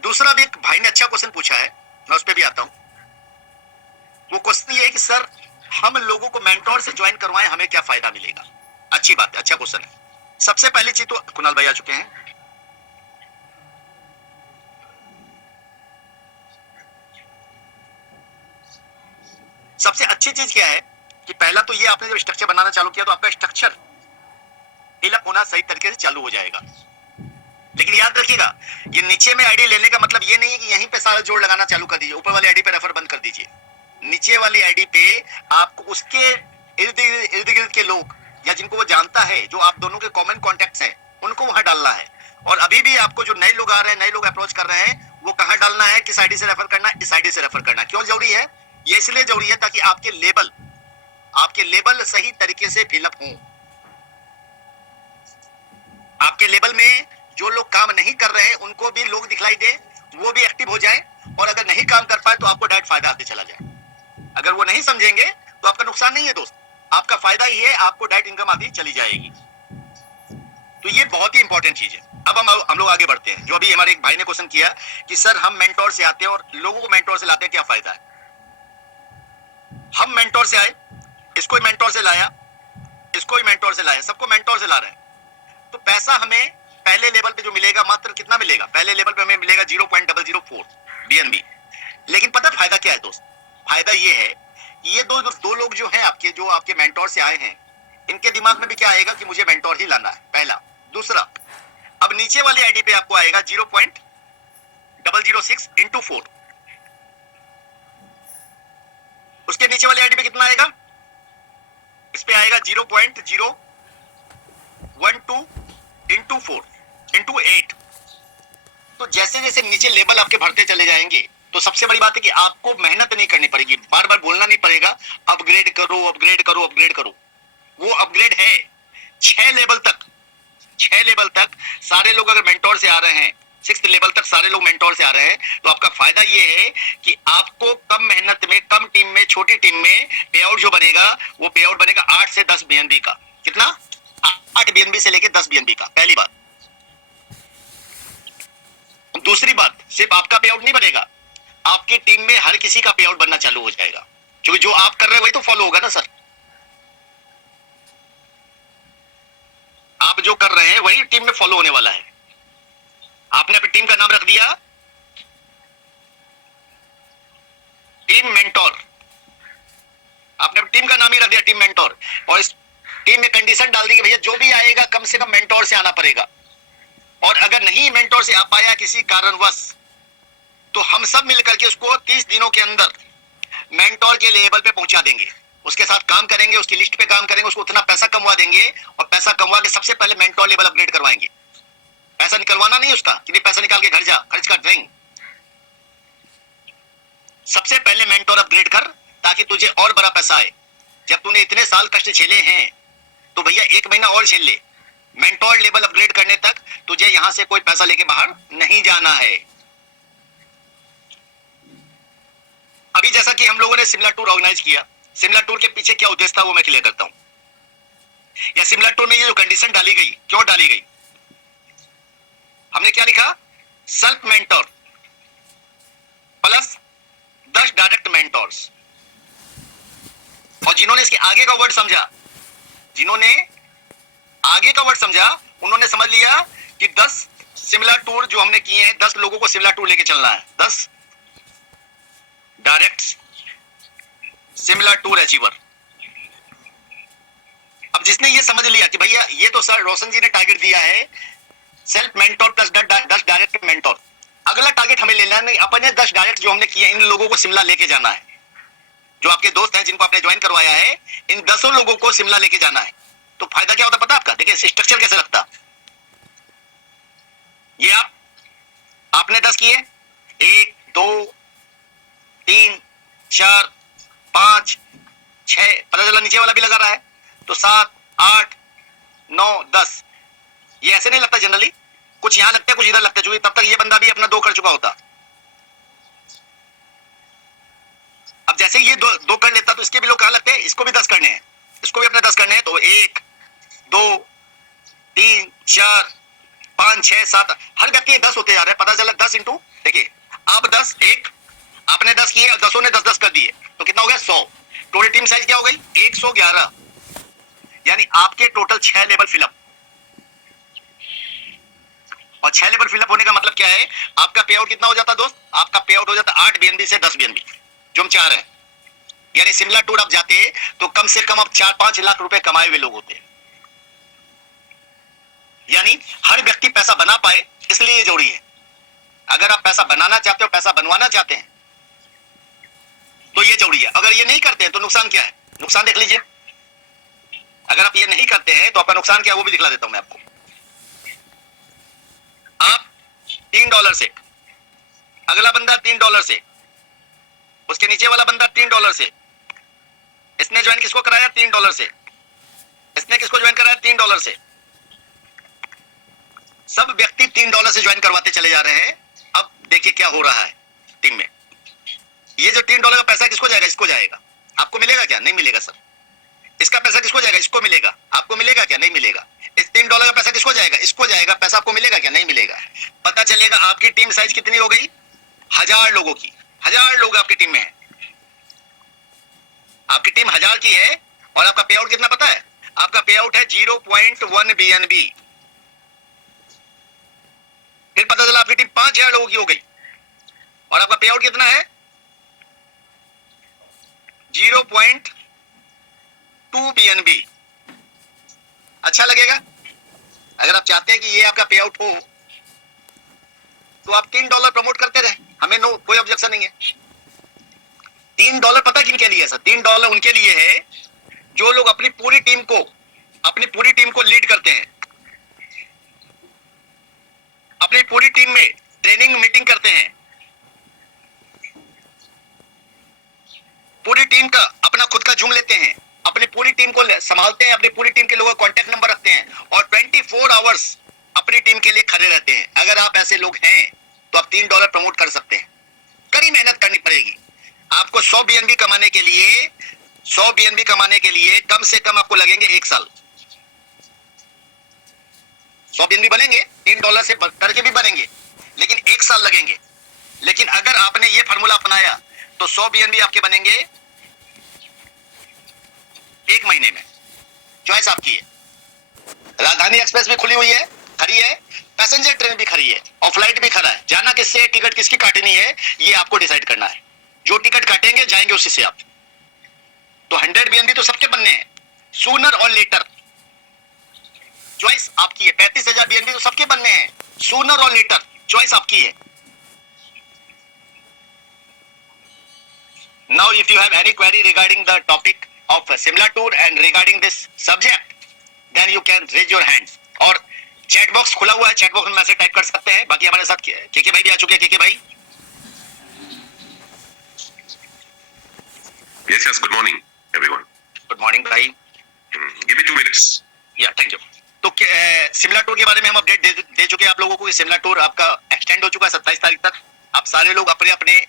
दूसरा भी एक भाई ने अच्छा क्वेश्चन पूछा है, मैं उस पर भी आता हूं। वो क्वेश्चन ये है कि सर हम लोगों को मेंटोर से ज्वाइन करवाएं, हमें क्या फायदा मिलेगा? अच्छी बात है, अच्छा क्वेश्चन है। सबसे पहली चीज तो कुणाल भाई आ चुके हैं। सबसे अच्छी चीज क्या है कि पहला तो ये, आपने जब स्ट्रक्चर बनाना चालू किया तो आपका स्ट्रक्चर फिलअप होना सही तरीके से चालू हो जाएगा। लेकिन याद रखिएगा, ये नीचे में आईडी लेने का मतलब ये नहीं है कि यहीं पे सारा जोड़ लगाना चालू कर दीजिए, ऊपर वाली आईडी पे रेफर बंद कर दीजिए। नीचे वाली आईडी पे आपको उसके इर्द गिर्द के लोग, या जिनको वो जानता है, जो आप दोनों के कॉमन कॉन्टेक्ट्स हैं, उनको वहां डालना है। और अभी भी आपको जो नए लोग आ रहे हैं, नए लोग अप्रोच कर रहे हैं, वो कहां डालना है, किस आईडी से रेफर करना है, इस आईडी से रेफर करना। क्यों जरूरी है? ये इसलिए जरूरी है ताकि आपके लेवल सही तरीके से फिलअप हों। आपके लेवल में जो लोग काम नहीं कर रहे हैं, उनको भी लोग दिखलाई दे, वो भी एक्टिव हो जाएं, और अगर नहीं काम कर पाए तो आपको डायरेक्ट फायदा आते चला जाए। अगर वो नहीं समझेंगे तो आपका नुकसान नहीं है दोस्त, आपका फायदा ही है, आपको डायरेक्ट इनकम आती चली जाएगी। तो ये बहुत ही इंपॉर्टेंट चीज है। अब हम लोग आगे बढ़ते हैं। जो अभी हमारे एक भाई ने क्वेश्चन किया कि सर हम मेंटोर से आते हैं और लोगों को मेंटोर से लाते हैं, क्या फायदा है? हम मेंटोर से आए, इसको ही मेंटोर से लाया, इसको ही मेंटोर से लाया, सबको मेंटोर से ला रहे हैं। तो पैसा हमें पहले लेवल पे जो मिलेगा मात्र कितना मिलेगा? पहले लेवल पे हमें मिलेगा 0.004 BNB। लेकिन पता फायदा क्या है दोस्त? फायदा ये है कि ये दो लोग जो हैं आपके, जो आपके मेंटोर से आए हैं, इनके दिमाग में भी क्या आएगा कि मुझे मेंटोर ही लाना है, पहला। दूसरा, अब नीचे वाली आईडी पे आपको आएगा 0.006 into 4। उसके नीचे वाली आईडी पे कितना आएगा? इस पे आएगा 0.012 into 4 into 8। तो जैसे जैसे नीचे लेवल आपके भरते चले जाएंगे तो सबसे बड़ी बात है कि आपको मेहनत नहीं करनी पड़ेगी, बार बार बोलना नहीं पड़ेगा अपग्रेड करो अपग्रेड करो अपग्रेड करो। वो अपग्रेड है 6 लेवल तक। 6 लेवल तक सारे लोग अगर मेंटोर से आ रहे हैं, 6th लेवल तक सारे लोग मेंटोर से आ रहे हैं, तो आपका फायदा ये है कि आपको कम मेहनत में, कम टीम में, छोटी टीम में पे आउट जो बनेगा वो पे आउट बनेगा 8 से 10 BNB का। कितना? 8 BNB से लेके 10 BNB का, पहली बात। दूसरी बात, सिर्फ आपका पे आउट नहीं बनेगा, आपकी टीम में हर किसी का पे आउट बनना चालू हो जाएगा, क्योंकि जो आप कर रहे हैं वही तो फॉलो होगा ना सर। आप जो कर रहे हैं वही टीम में फॉलो होने वाला है। आपने अपनी टीम का नाम रख दिया टीम मेंटोर, आपने अपनी टीम का नाम ही रख दिया टीम मेंटोर, और इस टीम में कंडीशन डाल दी कि भैया जो भी आएगा कम से कम मेंटोर से आना पड़ेगा, और अगर नहीं मेंटोर से आ पाया किसी कारणवश तो हम सब मिलकर के उसको 30 दिनों के अंदर मेंटोर के लेवल पे पहुंचा देंगे। उसके साथ काम करेंगे, उसकी लिस्ट पे काम करेंगे, उसको उतना पैसा कमवा देंगे, और पैसा कमवा के सबसे पहले मेंटोर लेवल अपग्रेड करवाएंगे। पैसा निकलवाना नहीं उसका कि नहीं पैसा निकाल के घर जा खर्च कर देंगे, सबसे पहले मेंटोर अपग्रेड कर ताकि तुझे और बड़ा पैसा आए। जब तूने इतने साल कष्ट झेले हैं तो भैया 1 महीना और झेल ले, मेंटोर लेवल अपग्रेड करने तक तुझे यहां से कोई पैसा लेके बाहर नहीं जाना है। अभी जैसा कि हम लोगों ने सिमला टूर ऑर्गेनाइज किया, सिमला टूर के पीछे क्या उद्देश्य था वो मैं क्लियर करता हूं। या सिमला टूर में ये जो कंडीशन डाली गई, क्यों डाली गई? हमने क्या लिखा? Self mentor plus 10 direct mentors. और जिन्होंने इसके आगे का वर्ड समझा, जिन्होंने आगे का वर्ड समझा, उन्होंने समझ लिया कि 10 सिमला टूर जो हमने किए हैं, 10 लोगों को सिमला टूर लेके चलना है, 10 डायरेक्ट सिमला टूर अचीवर। अब जिसने ये समझ लिया कि भैया ये तो सर रोशन जी ने टारगेट दिया है self mentor plus 10 direct mentor, अगला टारगेट हमें लेना नहीं, अपने 10 डायरेक्ट जो हमने किए इन लोगों को शिमला लेके जाना है। जो आपके दोस्त हैं जिनको आपने ज्वाइन करवाया है, इन 10 लोगों को शिमला लेके जाना है। तो फायदा क्या होता पता आपका? देखिए स्ट्रक्चर कैसे लगता। ये आपने 10 किए, 1 2 3 4 5 6, पता चला नीचे वाला भी लगा रहा है, तो 7 8 9 10। ये ऐसे नहीं लगता जनरली, कुछ यहां लगता है कुछ इधर लगता है, तब तक ये बंदा भी अपना 2 कर चुका होता। अब जैसे ये दो कर लेता तो इसके भी लोग कहां लगते हैं, इसको भी 10 करने हैं, इसको भी अपने 10 करने हैं, तो 1 2 3 4 5 6 7, हर व्यक्ति 10 होते जा रहे हैं। पता चला 10 इंटू, देखिए आप 10, एक आपने 10 किए और 10 ने 10 कर दिए, तो कितना हो गया? 100। टोटल टीम साइज क्या हो गई? 111। यानी आपके टोटल 6 लेवल फिलअप। और 6 लेवल फिलअप होने का मतलब क्या है? आपका पे आउट कितना हो जाता दोस्त? आपका पे आउट हो जाता 8 BNB से 10 BNB, जो हम चाह रहे हैं। यानी शिमला टूर आप जाते तो कम से कम आप 4-5 लाख रुपए कमाए हुए लोग होते। यानी हर व्यक्ति पैसा बना पाए, इसलिए ये जरूरी है। अगर आप पैसा बनाना चाहते हो, पैसा बनवाना चाहते हैं, तो ये जरूरी है। अगर ये नहीं करते हैं तो नुकसान क्या है? नुकसान देख लीजिए। अगर आप ये नहीं करते हैं तो आपका नुकसान क्या है वो भी दिखला देता हूं मैं आपको। आप $3 से, अगला बंदा $3 से, उसके नीचे वाला बंदा $3 से, इसने ज्वाइन किसको कराया? $3 से, इसने किसको ज्वाइन कराया? $3 से। सब व्यक्ति $3 से ज्वाइन करवाते चले जा रहे हैं। अब देखिए क्या हो रहा है टीम में। जो $3 का पैसा किसको जाएगा? इसको जाएगा। आपको मिलेगा क्या? नहीं मिलेगा सर। इसका पैसा किसको जाएगा? इसको मिलेगा। आपको मिलेगा क्या? नहीं मिलेगा। इस $3 का पैसा किसको जाएगा? इसको जाएगा। पैसा आपको मिलेगा क्या? नहीं मिलेगा। पता चलेगा आपकी टीम साइज कितनी हो गई? 1000 लोगों की। 1000 लोग आपकी टीम में है। आपकी टीम 1000 की है और आपका पे आउट कितना पता है? आपका पे आउट है 0.1 BNB। फिर पता चला आपकी टीम 5000 लोगों की हो गई और आपका पे आउट कितना है? 0.2 BNB। अच्छा लगेगा? अगर आप चाहते हैं कि ये आपका पे आउट हो तो आप $3 प्रमोट करते रहे, हमें नो कोई ऑब्जेक्शन नहीं है। $3 पता किनके लिए है सर? $3 उनके लिए है जो लोग अपनी पूरी टीम को लीड करते हैं, अपनी पूरी टीम में ट्रेनिंग मीटिंग करते हैं, पूरी टीम का अपना खुद का जूम लेते हैं, अपनी पूरी टीम को संभालते हैं, अपनी पूरी टीम के लोगों का कांटेक्ट नंबर रखते हैं और 24 आवर्स अपनी टीम के लिए खड़े रहते हैं। अगर आप ऐसे लोग हैं तो आप $3 प्रमोट कर सकते हैं। कड़ी मेहनत करनी पड़ेगी आपको। 100 BNB कमाने के लिए कम से कम आपको लगेंगे 1 साल। 100 BNB बनेंगे, $3 से बढ़कर के भी बनेंगे, लेकिन 1 साल लगेंगे। लेकिन अगर आपने ये फार्मूला अपनाया तो 100 BNB आपके बनेंगे 1 महीने में। चॉइस आपकी है। राजधानी एक्सप्रेस भी खुली हुई है, खड़ी है, पैसेंजर ट्रेन भी खड़ी है और फ्लाइट भी खड़ा है। जाना किससे, टिकट किसकी काटनी है, ये आपको डिसाइड करना है। जो टिकट काटेंगे जाएंगे उसी से आप। तो 100 BNB तो सबके बनने हैं, सूनर और लेटर। चॉइस आपकी है। 35,000 BNB तो सबके बनने हैं, सूनर और लेटर। चॉइस आपकी है। Now if you have any query regarding the topic of Simla tour and regarding this subject, then you can raise your hand। और चैट बॉक्स खुला हुआ है, चैट बॉक्स में मैसेज टाइप कर सकते हैं। बाकी हमारे साथ केके भाई भी आ चुके हैं। केके भाई, Yes, good morning, everyone. Good morning भाई। Give me 2 minutes. या थैंक यू। तो सिमला टूर के बारे में हम अपडेट दे चुके हैं आप लोगों को। सिमला टूर आपका एक्सटेंड हो चुका है 27 तारीख तक। आप सारे लोग अपने अपने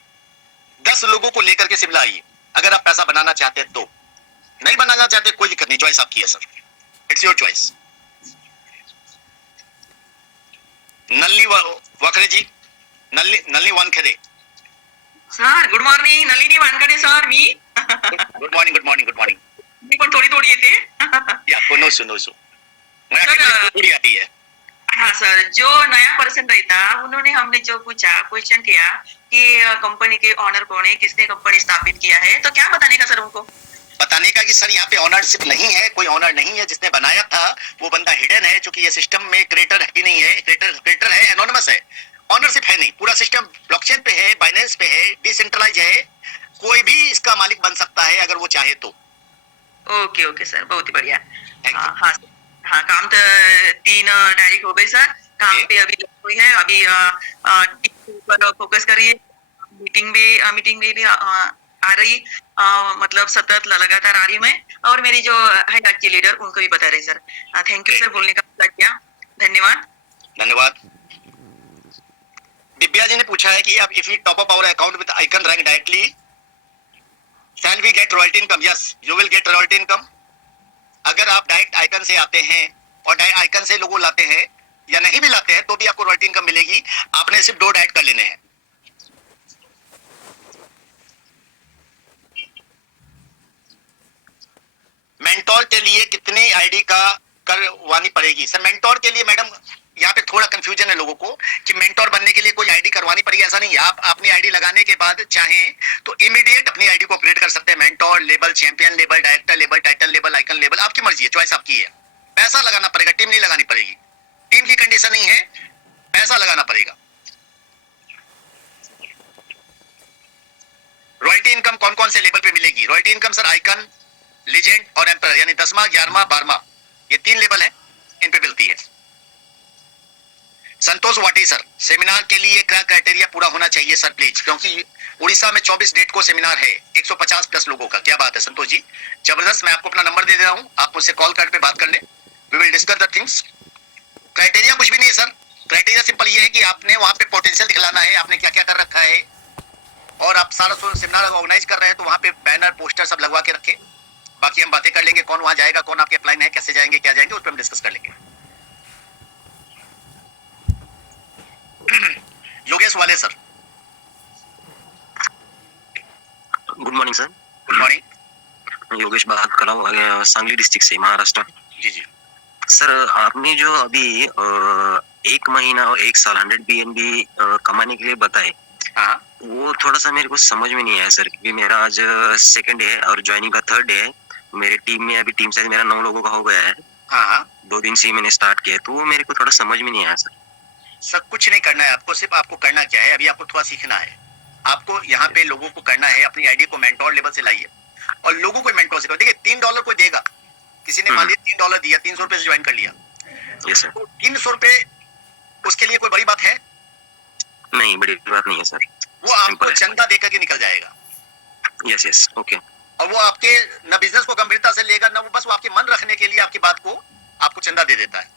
10 लोगों को लेकर के शिमला आइए। अगर आप पैसा बनाना चाहते हैं तो, नहीं बनाना चाहते कोई दिक्कत नहीं, चॉइस आपकी है sir, it's your choice. Nalli Wakre ji, Nalli Wankhede sir, good morning. Nalini Wankade sir, मी good morning good morning good morning. मी पण थोडी थोडी येते. या नो सु थोड़ी आती है। हाँ सर, जो नया पर्सन रहता उन्होंने हमने जो पूछा, क्वेश्चन किया कि कंपनी के ऑनर कौन है, किसने कंपनी स्थापित किया है, तो क्या बताने का सर उनको? बताने का कि सर यहाँ पे ऑनरशिप नहीं है, कोई ऑनर नहीं है। जिसने बनाया था वो बंदा हिडन है, क्योंकि ये सिस्टम में क्रिएटर ही नहीं है। क्रिएटर है, एनोनिमस है, ऑनरशिप है नहीं। पूरा सिस्टम ब्लॉकचेन पे है, बाइनेंस पे है, डिसेंट्रलाइज है। कोई भी इसका मालिक बन सकता है अगर वो चाहे तो। ओके ओके सर, बहुत ही बढ़िया। Thank you. हाँ हाँ, काम तो 3 डायरेक्ट हो गई सर। काम पे अभी लगी हुई है, अभी पर फोकस करिए। मीटिंग में भी आ रही, मतलब सतत लगातार आ रही मैं। और मेरी जो है अच्छी लीडर, उनको भी बता रही सर। थैंक यू सर, बोलने का मौका दिया, धन्यवाद। धन्यवाद। दिव्या जी ने पूछा है कि अब if we top up our account with icon rank directly, shall we get royalty income? Yes, you will get royalty income. अगर आप डायरेक्ट आइकन से आते हैं और डायरेक्ट आइकन से लोगों लाते हैं या नहीं भी लाते हैं तो भी आपको रॉयल्टी इनकम मिलेगी। आपने सिर्फ 2 डायरेक्ट कर लेने हैं। मेंटोर के लिए कितनी आईडी का करवानी पड़ेगी? सर मेंटोर के लिए मैडम यहाँ पे थोड़ा कंफ्यूजन है लोगों को कि मेंटोर बनने के लिए कोई आईडी करवानी पड़ेगी, ऐसा नहीं है। आप अपनी आईडी लगाने के बाद चाहें तो इमीडिएट अपनी आईडी को अपग्रेड कर सकते हैं। Mentor level, champion level, director level, title level, icon level, आपकी मर्जी है, चॉइस आपकी है। पैसा लगाना पड़ेगा, टीम नहीं लगानी पड़ेगी। टीम की कंडीशन नहीं है, पैसा लगाना पड़ेगा। रॉयल्टी इनकम कौन कौन से लेवल पे मिलेगी? Royalty income sir icon, legend और एम्पर, यानी 10वां, 11वां, 12वां, ये 3 लेवल है, इन पे मिलती है। संतोष वाटी सर, सेमिनार के लिए क्या क्राइटेरिया पूरा होना चाहिए सर प्लीज? क्योंकि उड़ीसा में 24 डेट को सेमिनार है, 150 प्लस लोगों का। क्या बात है संतोष जी, जबरदस्त। मैं आपको अपना नंबर दे रहा हूं, आप मुझसे कॉल करके बात कर लें, we will discuss the things. Criteria कुछ भी नहीं है सर, क्राइटेरिया सिंपल ये है कि आपने वहां पे पोटेंशियल दिखलाना है, आपने क्या क्या कर रखा है और आप सारा सेमिनार ऑर्गेनाइज कर रहे हैं तो वहाँ पे बैनर पोस्टर सब लगवा के रखें। बाकी हम बातें कर लेंगे, कौन वहाँ जाएगा, कौन आपके अपलाइन है, कैसे जाएंगे, क्या जाएंगे, उस पर हम डिस्कस कर लेंगे। योगेश वाले sir. Good morning sir. Good morning. Yogesh बात कर रहा हूँ सांगली डिस्ट्रिक्ट से, महाराष्ट्र। जी जी सर आपने जो अभी 1 महीना और 1 साल 100 BNB कमाने के लिए बताए, हाँ वो थोड़ा सा मेरे को समझ में नहीं आया सर, क्योंकि मेरा आज सेकंड डे है और ज्वाइनिंग का 3rd डे है। मेरे टीम में अभी टीम साइज मेरा 9 लोगों का हो गया है। हाँ हाँ 2 दिन से ही मैंने स्टार्ट किया है, तो वो मेरे को थोड़ा समझ में नहीं आया सर। सर कुछ नहीं करना है आपको, सिर्फ आपको करना क्या है, अभी आपको थोड़ा सीखना है। आपको यहाँ पे लोगों को करना है, अपनी आईडी को मेंटोर लेवल से लाइए और लोगों को मेंटोर सिखाओ। देखिए $3 कोई देगा, किसी ने मान लिया $3 दिया, 300 रुपए से ज्वाइन कर लिया, यस सर। तो 300 रुपए उसके लिए कोई बड़ी बात है? नहीं, बड़ी बात नहीं है सर। वो आपको Simple है। चंदा देकर के निकल जाएगा यस यस ओके। और वो आपके न बिजनेस को गंभीरता से लेगा, न वो बस वो आपके मन रखने के लिए आपकी बात को आपको चंदा दे देता है।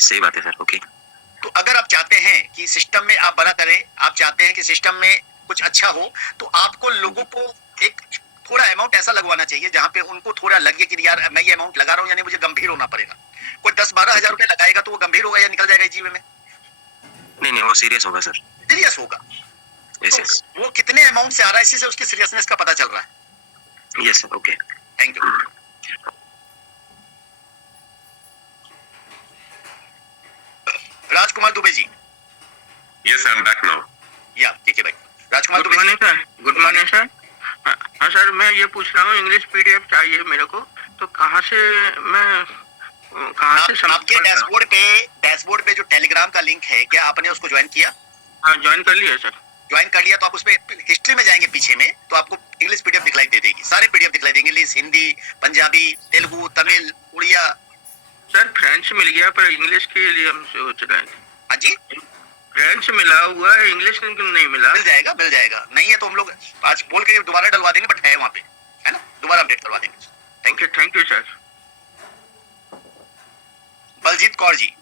सही बात है सर, ओके। तो अगर आप चाहते हैं कि सिस्टम में आप बड़ा करें, आप चाहते हैं कि सिस्टम में कुछ अच्छा हो, तो आपको लोगों को एक थोड़ा अमाउंट ऐसा लगवाना चाहिए जहां पे उनको थोड़ा लगे कि यार मैं ये अमाउंट लगा रहा हूँ, यानी मुझे गंभीर होना पड़ेगा। कोई 10-12 हजार रुपए लगाएगा तो वो गंभीर होगा या निकल जाएगा जीवन में? नहीं, वो सीरियस होगा सर। सीरियस होगा। यस तो यस वो कितने अमाउंट से आ रहा है, इसी से उसकी सीरियसनेस का पता चल रहा है। Yes sir, okay. Thank you. Rajkumar Dubey ji. Yes, I'm back now. Yeah ठीक है भाई। Rajkumar good Dubey ji. Morning sir. Good morning sir. हाँ सर, मैं ये पूछ रहा हूँ इंग्लिश PDF चाहिए मेरे को, तो कहाँ से आपके डैशबोर्ड पे जो टेलीग्राम का लिंक है, क्या आपने उसको ज्वाइन किया? हाँ ज्वाइन कर लिया सर। ज्वाइन कर लिया तो आप उसपे हिस्ट्री में जाएंगे पीछे में, तो आपको इंग्लिश PDF दिखलाई दे देगी, सारे PDF दिखलाई देंगे, English, Hindi, Punjabi, Telugu, Tamil, Odia. Sir French मिल गया पर इंग्लिश के लिए हम सोच रहे हैं। हाँ जी फ्रेंच मिला हुआ है, इंग्लिश नहीं मिला। मिल जाएगा। नहीं है तो हम लोग आज बोल के दोबारा डलवा देंगे, बट है वहाँ पे, है ना, दोबारा अपडेट करवा देंगे। Thank you sir. Baljeet Kaur ji.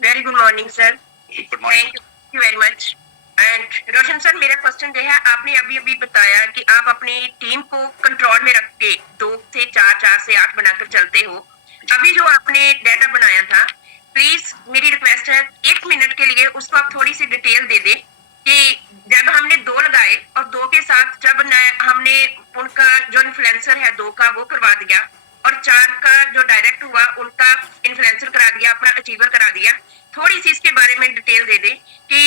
Very good morning sir. Good morning. Thank you very much. And Roshan sir, मेरा क्वेश्चन ये है, आपने अभी बताया कि आप अपनी टीम को कंट्रोल में रख के 2 से 4 से 8 बनाकर चलते हो। अभी जो आपने डाटा बनाया था, प्लीज मेरी रिक्वेस्ट है 1 मिनट के लिए उसको आप थोड़ी सी डिटेल दे दें कि जब हमने 2 लगाए और 2 के साथ जब हमने उनका जो इन्फ्लुएंसर है 2 का वो करवा दिया और 4 का जो डायरेक्ट हुआ उनका इन्फ्लुएंसर करा दिया, अपना अचीवर करा दिया, थोड़ी सी इसके बारे में डिटेल दे दे कि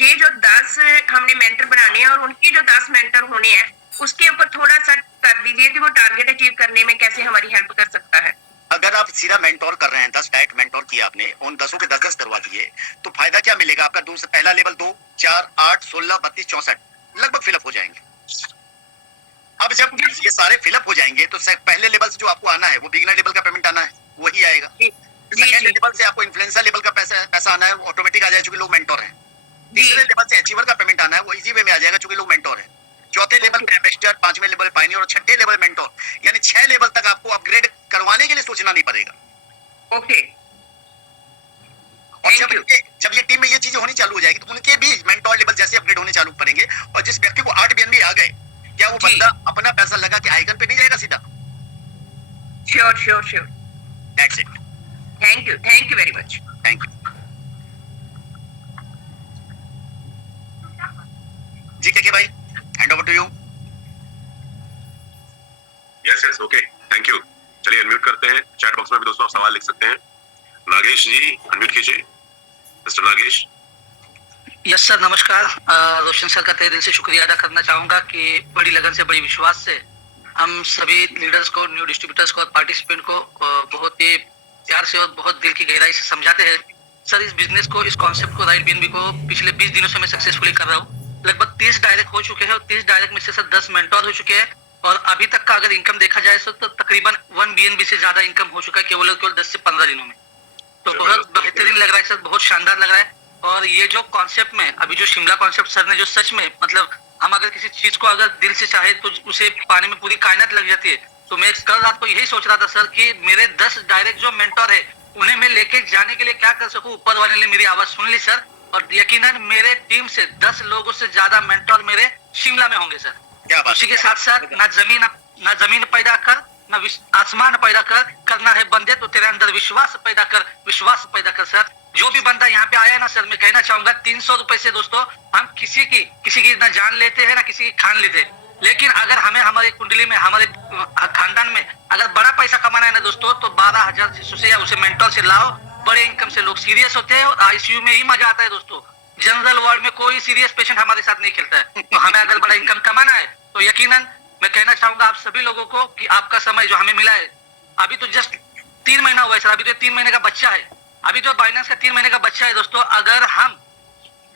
ये जो 10 हमने मेंटर बनाने हैं और उनके जो 10 मेंटर होने हैं उसके ऊपर थोड़ा सा कर दीजिए कि वो टारगेट अचीव करने में कैसे हमारी हेल्प कर सकता है। अगर आप सीधा मेंटोर कर रहे हैं, 10 डायरेक्ट मेंटोर किया आपने, उन 10 के 10 करवा दिए, तो फायदा क्या मिलेगा आपका? दूसरा पहला लेवल 2, 4, 8, 16, 32, 64 लगभग फिलअप हो जाएंगे। अब जब ये सारे फिलअप हो जाएंगे तो पहले लेवल से जो आपको आना है वो बिगिनर लेवल का पेमेंट आना है, वही आएगा। सेकंड लेवल से आपको इन्फ्लुएंसर लेवल का पैसा आना है, वो ऑटोमेटिक आ जाएगा क्योंकि लोग मेंटोर हैं। तीसरे लेवल से अचीवर का पेमेंट आना है, वो इजी वे में आ जाएगा क्योंकि लोग मेंटोर हैं। चौथे लेवल पे एम्बेसडर, 5वें लेवल पायनियर और 6ठे लेवल मेंटोर, यानी 6 लेवल तक आपको अपग्रेड करवाने के लिए सोचना नहीं पड़ेगा। ओके। और जब ये टीम में ये चीजें होनी चालू हो जाएगी तो उनके भी मेंटोर लेवल जैसे अपग्रेड होने चालू करेंगे। और जिस व्यक्ति को 8 BNB आ गए, क्या वो बंदा अपना पैसा लगा के आइकन पे नहीं जाएगा सीधा? Sure. That's it. Thank you very much. Thank you ji. K भाई, hand over to you. Yes, okay. Thank you. चलिए अनम्यूट करते हैं। चैट बॉक्स में भी दोस्तों आप सवाल लिख सकते हैं। नागेश जी अनम्यूट कीजिए। मिस्टर नागेश। यस सर, नमस्कार। रोशन सर का तहे दिल से शुक्रिया अदा करना चाहूंगा कि बड़ी लगन से, बड़ी विश्वास से हम सभी लीडर्स को, न्यू डिस्ट्रीब्यूटर्स को और पार्टिसिपेंट को बहुत ही प्यार से और बहुत दिल की गहराई से समझाते हैं। सर इस बिजनेस को, इस कॉन्सेप्ट को, राइट BNB को पिछले 20 दिनों से मैं सक्सेसफुली कर रहा हूँ। लगभग 30 डायरेक्ट हो चुके हैं और 30 डायरेक्ट में से सर 10 मेंटोर हो चुके हैं और अभी तक का अगर इनकम देखा जाए तो तकरीबन 1 BNB से ज्यादा इनकम हो चुका है केवल 10 से 15 दिनों में। तो बहुत बेहतरीन लग रहा है सर, बहुत शानदार लग रहा है। और ये जो कॉन्सेप्ट में अभी जो शिमला कॉन्सेप्ट सर ने जो सच में मतलब हम अगर किसी चीज को अगर दिल से चाहे तो उसे पाने में पूरी कायनात लग जाती है। तो मैं कल रात को यही सोच रहा था सर कि मेरे 10 डायरेक्ट जो मेंटोर है उन्हें मैं लेके जाने के लिए क्या कर सकूं। ऊपर वाले ने मेरी आवाज सुन ली सर और यकीनन मेरे टीम से 10 लोगों से ज्यादा मेंटोर मेरे शिमला में होंगे सर। क्या बात उसी के साथ साथ ना जमीन पैदा कर, ना आसमान पैदा कर, करना है बंदे तो तेरे अंदर विश्वास पैदा कर सर। जो भी बंदा यहाँ पे आया ना सर, मैं कहना चाहूंगा 300 रुपए से दोस्तों हम किसी की ना जान लेते हैं ना किसी की खान लेते हैं, लेकिन अगर हमें हमारी कुंडली में, हमारे खानदान में अगर बड़ा पैसा कमाना है ना दोस्तों, तो 12,000 से या उसे मेंटोर से लाओ। बड़े इनकम से लोग सीरियस होते हैं और आईसीयू में ही मजा आता है दोस्तों। जनरल वार्ड में कोई सीरियस पेशेंट हमारे साथ नहीं खेलता है। तो हमें अगर बड़ा इनकम कमाना है तो यकीनन मैं कहना चाहूंगा आप सभी लोगों को कि आपका समय जो हमें मिला है, अभी तो जस्ट 3 महीना हुआ है सर, अभी तो 3 महीने का बच्चा है, अभी तो बाइनेंस का 3 महीने का बच्चा है दोस्तों। अगर हम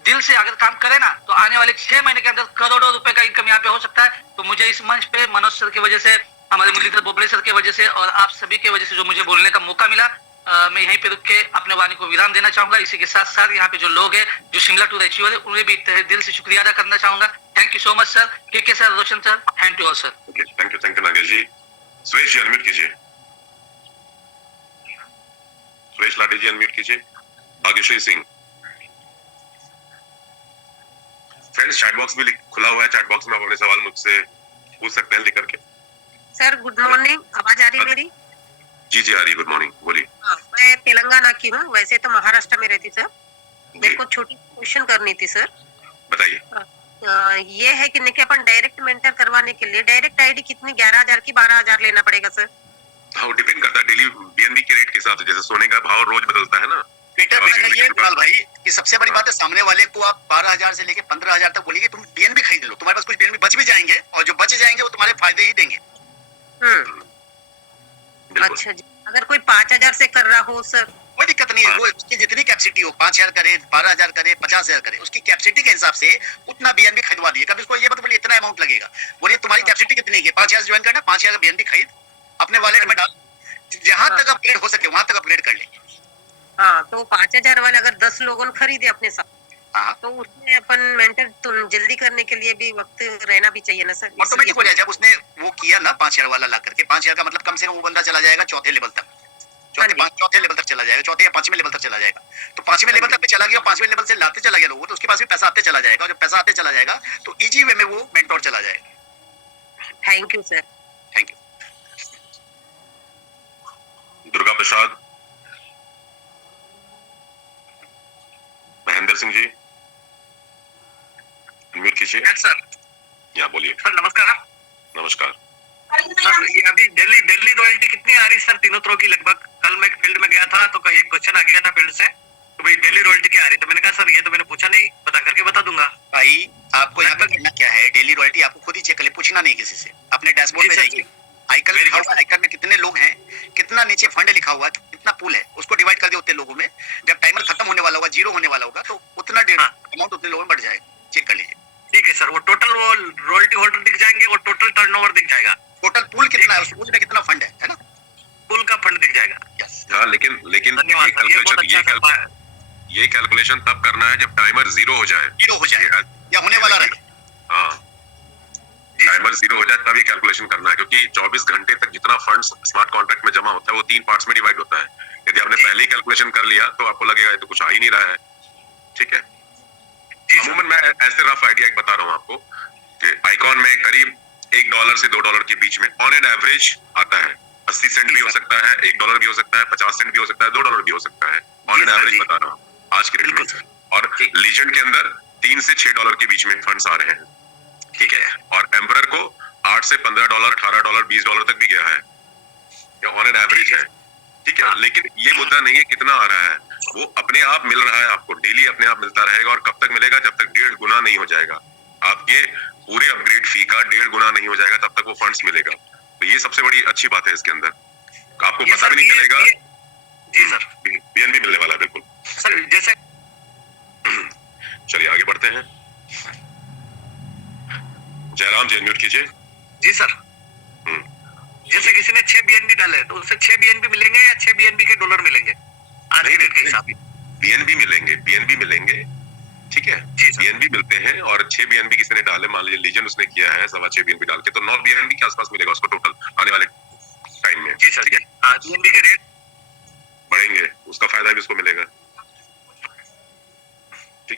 दिल से अगर काम करें ना तो आने वाले 6 महीने के अंदर करोड़ों रुपए का इनकम यहाँ पे हो सकता है। तो मुझे इस मंच पे मनोज सर की वजह से, हमारे मुरलीधर बोबड़े सर की वजह से और आप सभी की वजह से जो मुझे बोलने का मौका मिला, मैं यहीं पे रुक के अपने वाणी को विराम देना चाहूंगा। इसी के साथ साथ यहाँ पे जो लोग हैं जो शिमला टूर अचीवर है, उन्हें भी तहे दिल से शुक्रिया अदा करना चाहूंगा। Thank you so much sir, K sir, Roshan sir, thank you all sir. Thank you Nagesh ji. Suresh ji unmute कीजिए, सुरेश लाडी जी अनम्यूट कीजिए। Bhagyashree Singh. Friends chat box भी खुला हुआ है, चैट बॉक्स में आप अपने सवाल मुझसे पूछ सकते हैं लिख करके। सर गुड मॉर्निंग, आवाज आ रही है मेरी? जी जी आ रही है, गुड मॉर्निंग, बोलिए। मैं तेलंगाना की हूँ, वैसे तो महाराष्ट्र में रहती सर। मेरे को छोटी क्वेश्चन करनी थी सर। बताइए। ये है कि नहीं अपन डायरेक्ट मेंटर करवाने के लिए डायरेक्ट आईडी कितनी 11,000 की 12,000 लेना पड़ेगा सर? हाँ डिपेंड करता है डेली बीएनबी के रेट के हिसाब से, जैसे सोने का भाव रोज बदलता है ना। बेटा ये इकबाल भाई कि सबसे बड़ी बात है, सामने वाले को आप 12,000 से लेके 15,000 तक बोलेंगे तुम बीएनबी खरीद लो, तुम्हारे पास कुछ बीएनबी बच भी जाएंगे और जो बच जाएंगे वो तुम्हारे फायदे ही देंगे। अच्छा जी, अगर कोई 5,000 से कर रहा हो सर? कोई दिक्कत नहीं है, वो उसकी जितनी कैपेसिटी हो, 5,000 करे, 12,000 करे, 50,000 करे, उसकी कैपेसिटी के हिसाब से उतना बीएनबी खरीदवा दिए। कभी उसको ये मत बोलिए इतना अमाउंट लगेगा, बोलिए तुम्हारी कैपेसिटी कितनी है, 5,000 ज्वाइन करना, 5,000 का बीएनबी खरीद अपने वॉलेट में डाल, जहां तक अपग्रेड हो सके वहां तक अपग्रेड कर ले। हाँ तो 5,000 वाले अगर 10 लोगों खरीदे अपने साथ, हाँ तो उसमें अपन मेंटर जल्दी करने के लिए भी वक्त रहना भी चाहिए ना सर? ऑटोमेटिक हो जाएगा। जब उसने वो किया ना 5,000 वाला ला करके, 5,000 का मतलब कम से कम वो बंदा चला जाएगा चौथे लेवल तक, चौथे लेवल तक चला जाएगा, चौथे या 5वें लेवल तक चला जाएगा। तो 5वें लेवल तक चला गया, 5वें लेवल से लाते चला गया लोगों, तो उसके पास भी पैसा आते चला जाएगा, और जब पैसा आते चला जाएगा तो इजी वे में वो मेंटोर चला जाएगा। Thank you sir. Thank you. Durga Prasad. Mahendra Singh ji unmute कीजिए। सर यहाँ बोलिए। सर नमस्कार। नमस्कार। सर ये अभी दिल्ली रॉयल्टी कितनी आ रही सर तीनों थ्रो की लगभग? कल मैं फील्ड में गया था तो एक क्वेश्चन आ गया था फील्ड से, तो भाई दिल्ली रॉयल्टी क्या आ रही, तो मैंने कहा सर ये तो मैंने पूछा नहीं, पता करके बता दूंगा। भाई आपको यहाँ पर करना क्या है, डेली रॉयल्टी आपको खुद ही चेक कर ले, पूछना नहीं किसी से। अपने डैशबोर्ड पे जाइए, आइकन लिखा हुआ है, आइकन में कितने लोग हैं, कितना नीचे फंड लिखा हुआ है, कितना पूल है, उसको डिवाइड कर दे उतने लोगों में। जब टाइमर खत्म होने वाला होगा, 0 होने वाला होगा, तो उतना अमाउंट उतने लोगों में बढ़ जाएगा। चेक कर लीजिए। ठीक है सर, वो टोटल वो रॉयल्टी होल्डर दिख जाएंगे और टोटल टर्नओवर दिख जाएगा, टोटल पूल कितना है, उस पूल में कितना फंड है ना, पूल का फंड दिख जाएगा। यस। हाँ लेकिन धन्यवाद। ये कैलकुलेशन तब करना है जब टाइमर 0 हो जाए, 0 हो जाए या होने वाला रहे। हाँ टाइमर 0 हो जाए तब ये कैलकुलेशन करना है, क्योंकि 24 घंटे तक जितना फंड स्मार्ट कॉन्ट्रैक्ट में जमा होता है वो 3 पार्ट्स में डिवाइड होता है। यदि आपने पहले ही कैलकुलेशन कर लिया तो आपको लगेगा ये तो कुछ आ ही नहीं रहा है। ठीक है, अमूमन मैं ऐसे रफ आइडिया एक बता रहा हूँ आपको कि आइकॉन में करीब $1 से $2 के बीच में ऑन एन एवरेज आता है। 80 सेंट भी हो सकता है, $1 भी हो सकता है, 50 सेंट भी हो सकता है, $2 भी हो सकता है। ऑन एन एवरेज बता रहा हूँ आज के रेट में। और लीजेंड के अंदर $3 से $6 के बीच में फंड्स आ रहे हैं। ठीक है, और एम्परर को $8 से $15, $18, $20 तक भी गया है, ये ऑन एन एवरेज है। ठीक है, लेकिन ये मुद्दा नहीं है कितना आ रहा है, वो अपने आप मिल रहा है आपको, डेली अपने आप मिलता रहेगा। और कब तक मिलेगा, जब तक 1.5 गुना नहीं हो जाएगा आपके पूरे अपग्रेड फी का 1.5 गुना नहीं हो जाएगा, तब तक वो फंड्स मिलेगा। तो ये सबसे बड़ी अच्छी बात है इसके अंदर, आपको पता भी नहीं चलेगा। जी सर, बीएनबी मिलने वाला है बिल्कुल सर। जैसे चलिए आगे बढ़ते हैं। जयराम जी म्यूट कीजिए। जी सर, जैसे किसी ने 6 बीएनबी डाले तो उससे 6 बीएनबी मिलेंगे या 6 बीएनबी के डॉलर मिलेंगे आज के रेट के हिसाब से? बीएनबी मिलेंगे। ठीक है, बीएनबी मिलते हैं, और 6 बीएनबी किसी ने डाले, मान लीजिए लीजेंड उसने किया है 6.25 बीएनबी डाल के, तो 9 बीएनबी के आसपास मिलेगा उसको टोटल आने वाले टाइम में। जी सर, बीएनबी के रेट बढ़ेंगे, उसका फायदा भी उसको मिलेगा। ठीक है।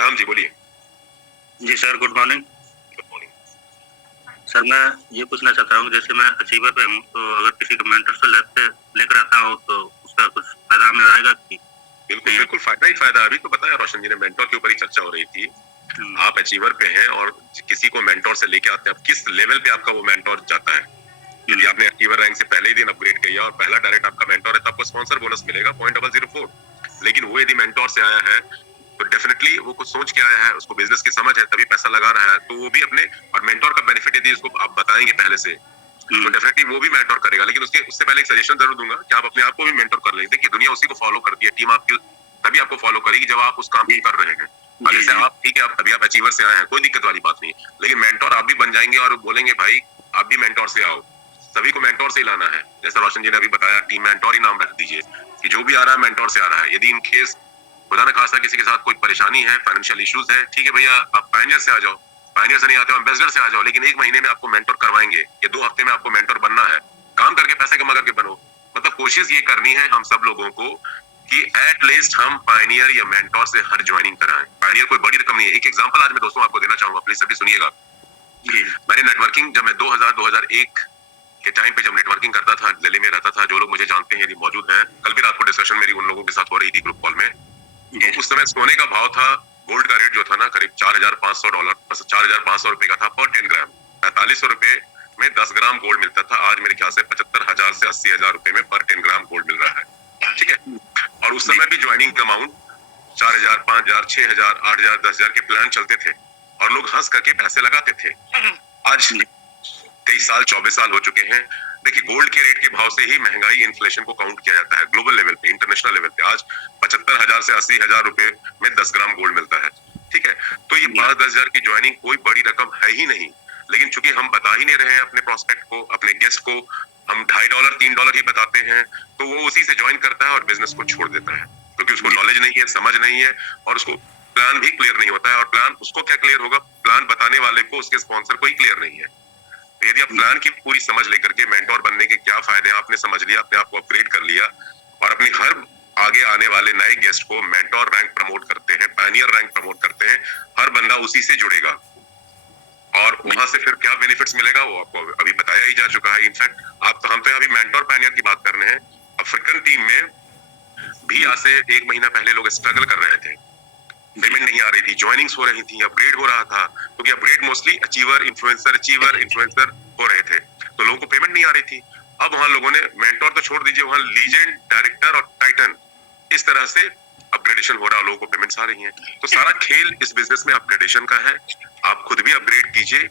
जयराम जी बोलिए। जी sir, good morning. Good morning. Sir मैं ये पूछना चाहता हूँ, जैसे मैं अचीवर पे हूँ, तो अगर किसी का मेंटर से लेकर आता हूँ तो उसका कुछ फायदा हमें आएगा कि? बिल्कुल बिल्कुल, फायदा ही फायदा। अभी तो बताया रोशन जी ने, मेंटोर के ऊपर ही चर्चा हो रही थी। आप अचीवर पे हैं और किसी को मेंटोर से लेके आते हैं, अब किस लेवल पे आपका वो मेंटोर जाता है। यदि आपने अचीवर रैंक से पहले ही दिन अपग्रेड किया और पहला डायरेक्ट आपका मेंटोर है तो आपको स्पॉन्सर बोनस मिलेगा 0.004। लेकिन वो यदि मेंटोर से आया है तो डेफिनेटली वो कुछ सोच के आया है, उसको बिजनेस की समझ है, तभी पैसा लगा रहा है, तो वो भी अपने, और मेंटोर का बेनिफिट यदि उसको आप बताएंगे पहले से तो डेफिनेटली वो भी मेंटोर करेगा। लेकिन उससे पहले एक सजेशन जरूर दूंगा कि आप अपने आप को भी मेंटोर कर लें। देखिए दुनिया उसी को फॉलो करती है, टीम आपकी तभी आपको फॉलो करेगी जब आप उस काम को कर रहे हैं। और जैसे आप, ठीक है, आप अभी आप अचीवर से आए हैं, कोई दिक्कत वाली बात नहीं है, लेकिन मेंटोर आप भी बन जाएंगे और बोलेंगे भाई आप भी मेंटोर से आओ। सभी को मेंटोर से ही लाना है। जैसा रोशन जी ने अभी बताया, टीम मेंटोर ही नाम रख दीजिए कि जो भी आ रहा है मेंटोर से आ रहा है। यदि इन केस खुदा न खासा किसी के साथ कोई परेशानी है, फाइनेंशियल इश्यूज है, ठीक है भैया आप पायनियर से आ जाओ, पायनियर से नहीं आते हो एम्बेसडर से आ जाओ, लेकिन 1 महीने में आपको मेंटोर करवाएंगे, ये 2 हफ्ते में आपको मेंटोर बनना है। काम करके पैसे कमा करके बनो। मतलब कोशिश ये करनी है हम सब लोगों को कि एटलीस्ट हम पायनियर या मेंटोर से हर ज्वाइनिंग कराएं। पायनियर कोई बड़ी रकम नहीं है। एक एग्जांपल आज मैं दोस्तों आपको देना चाहूंगा, प्लीज सभी सुनिएगा। मैंने नेटवर्किंग जब मैं 2000-2001 के टाइम पे जब नेटवर्किंग करता था, दिल्ली में रहता था, जो लोग मुझे जानते हैं यदि मौजूद हैं, कल भी रात को डिस्कशन मेरी उन लोगों के साथ हो रही थी ग्रुप कॉल में। तो उस समय सोने का भाव था, गोल्ड का रेट जो था ना करीब $4,500, 4,500 रुपए का था पर 10 ग्राम। 4500 रुपए में 10 ग्राम गोल्ड मिलता था। आज मेरे ख्याल से 75,000 से 80,000 रुपए में पर 10 ग्राम गोल्ड मिल रहा है, ठीक है। और उस समय भी ज्वाइनिंग का अमाउंट 4,000, 5,000, 6,000, 8,000, 10,000 के प्लान चलते थे और लोग हंस करके पैसे लगाते थे। आज 23 साल 24 साल हो चुके हैं। देखिए गोल्ड के रेट के भाव से ही महंगाई, इन्फ्लेशन को काउंट किया जाता है ग्लोबल लेवल पे, इंटरनेशनल लेवल पे। आज 75,000 से 80,000 रुपए में 10 ग्राम गोल्ड मिलता है, ठीक है। तो ये 5-10 हजार की ज्वाइनिंग कोई बड़ी रकम है ही नहीं। लेकिन चूंकि हम बता ही नहीं रहे हैं अपने प्रोस्पेक्ट को, अपने गेस्ट को, हम $2.5 $3 ही बताते हैं, तो वो उसी से ज्वाइन करता है और बिजनेस को छोड़ देता है, क्योंकि उसको नॉलेज नहीं है, समझ नहीं है, और उसको प्लान भी क्लियर नहीं होता है। और प्लान उसको क्या क्लियर होगा, प्लान बताने वाले को, उसके स्पॉन्सर को ही क्लियर नहीं है। तो यदि आप प्लान की पूरी समझ लेकर के मेंटोर बनने के क्या फायदे आपने समझ लिया, अपने आप को अपग्रेड कर लिया और अपनी हर आगे आने वाले नए गेस्ट को मेंटोर रैंक प्रमोट करते हैं, पायनियर रैंक प्रमोट करते हैं, हर बंदा उसी से जुड़ेगा और वहां से फिर क्या बेनिफिट्स मिलेगा वो आपको अभी बताया ही जा चुका है। इनफैक्ट हम तो अभी मेंटोर पायनियर की बात कर रहे हैं। अफ्रीकन टीम में भी आज से 1 महीना पहले लोग स्ट्रगल कर रहे थे, पेमेंट नहीं आ रही थी, ज्वाइनिंग्स हो रही थी, अपग्रेड हो रहा था, क्योंकि अपग्रेड मोस्टली अचीवर इन्फ्लुएंसर हो रहे थे, तो लोगों को पेमेंट नहीं आ रही थी। अब वहां लोगों ने मेंटोर तो छोड़ दीजिए, वहां लीजेंड, डायरेक्टर और टाइटन, इस तरह से अपग्रेडेशन हो रहा है, लोगों को पेमेंट्स आ रही हैं। तो सारा खेल इस बिजनेस में अपग्रेडेशन का है। आप खुद भी अपग्रेड कीजिए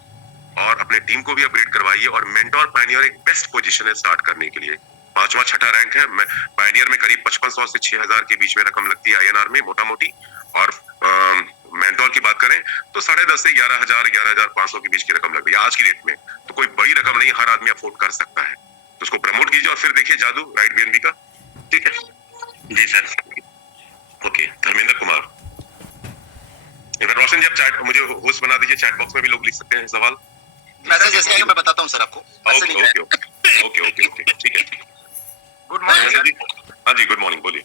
और अपने टीम को भी अपग्रेड करवाइए। और मेंटोर पायनियर एक बेस्ट पोजीशन है स्टार्ट करने के लिए। 5वां 6ठा रैंक है पायनियर में, करीब 5500 से 6,000 के बीच में रकम लगती है INR में मोटा मोटी। और मेंटोर की बात करें तो 10.5 से 11,000 11,500 के बीच की रकम लग रही है आज की डेट में। तो कोई बड़ी रकम नहीं, हर आदमी अफोर्ड कर सकता है। तो उसको प्रमोट कीजिए और फिर देखिए जादू राइट BNB का, ठीक है जी सर। ओके, धर्मेंद्र कुमार, रोशन जी आप चैट मुझे होस्ट बना दीजिए, चैट बॉक्स में भी लोग लिख सकते हैं सवाल। मैसेज जैसे आएगा मैं बताता हूँ सर आपको। ओके, ठीक है। Good morning sir. हाँ जी, गुड मॉर्निंग, बोलिए।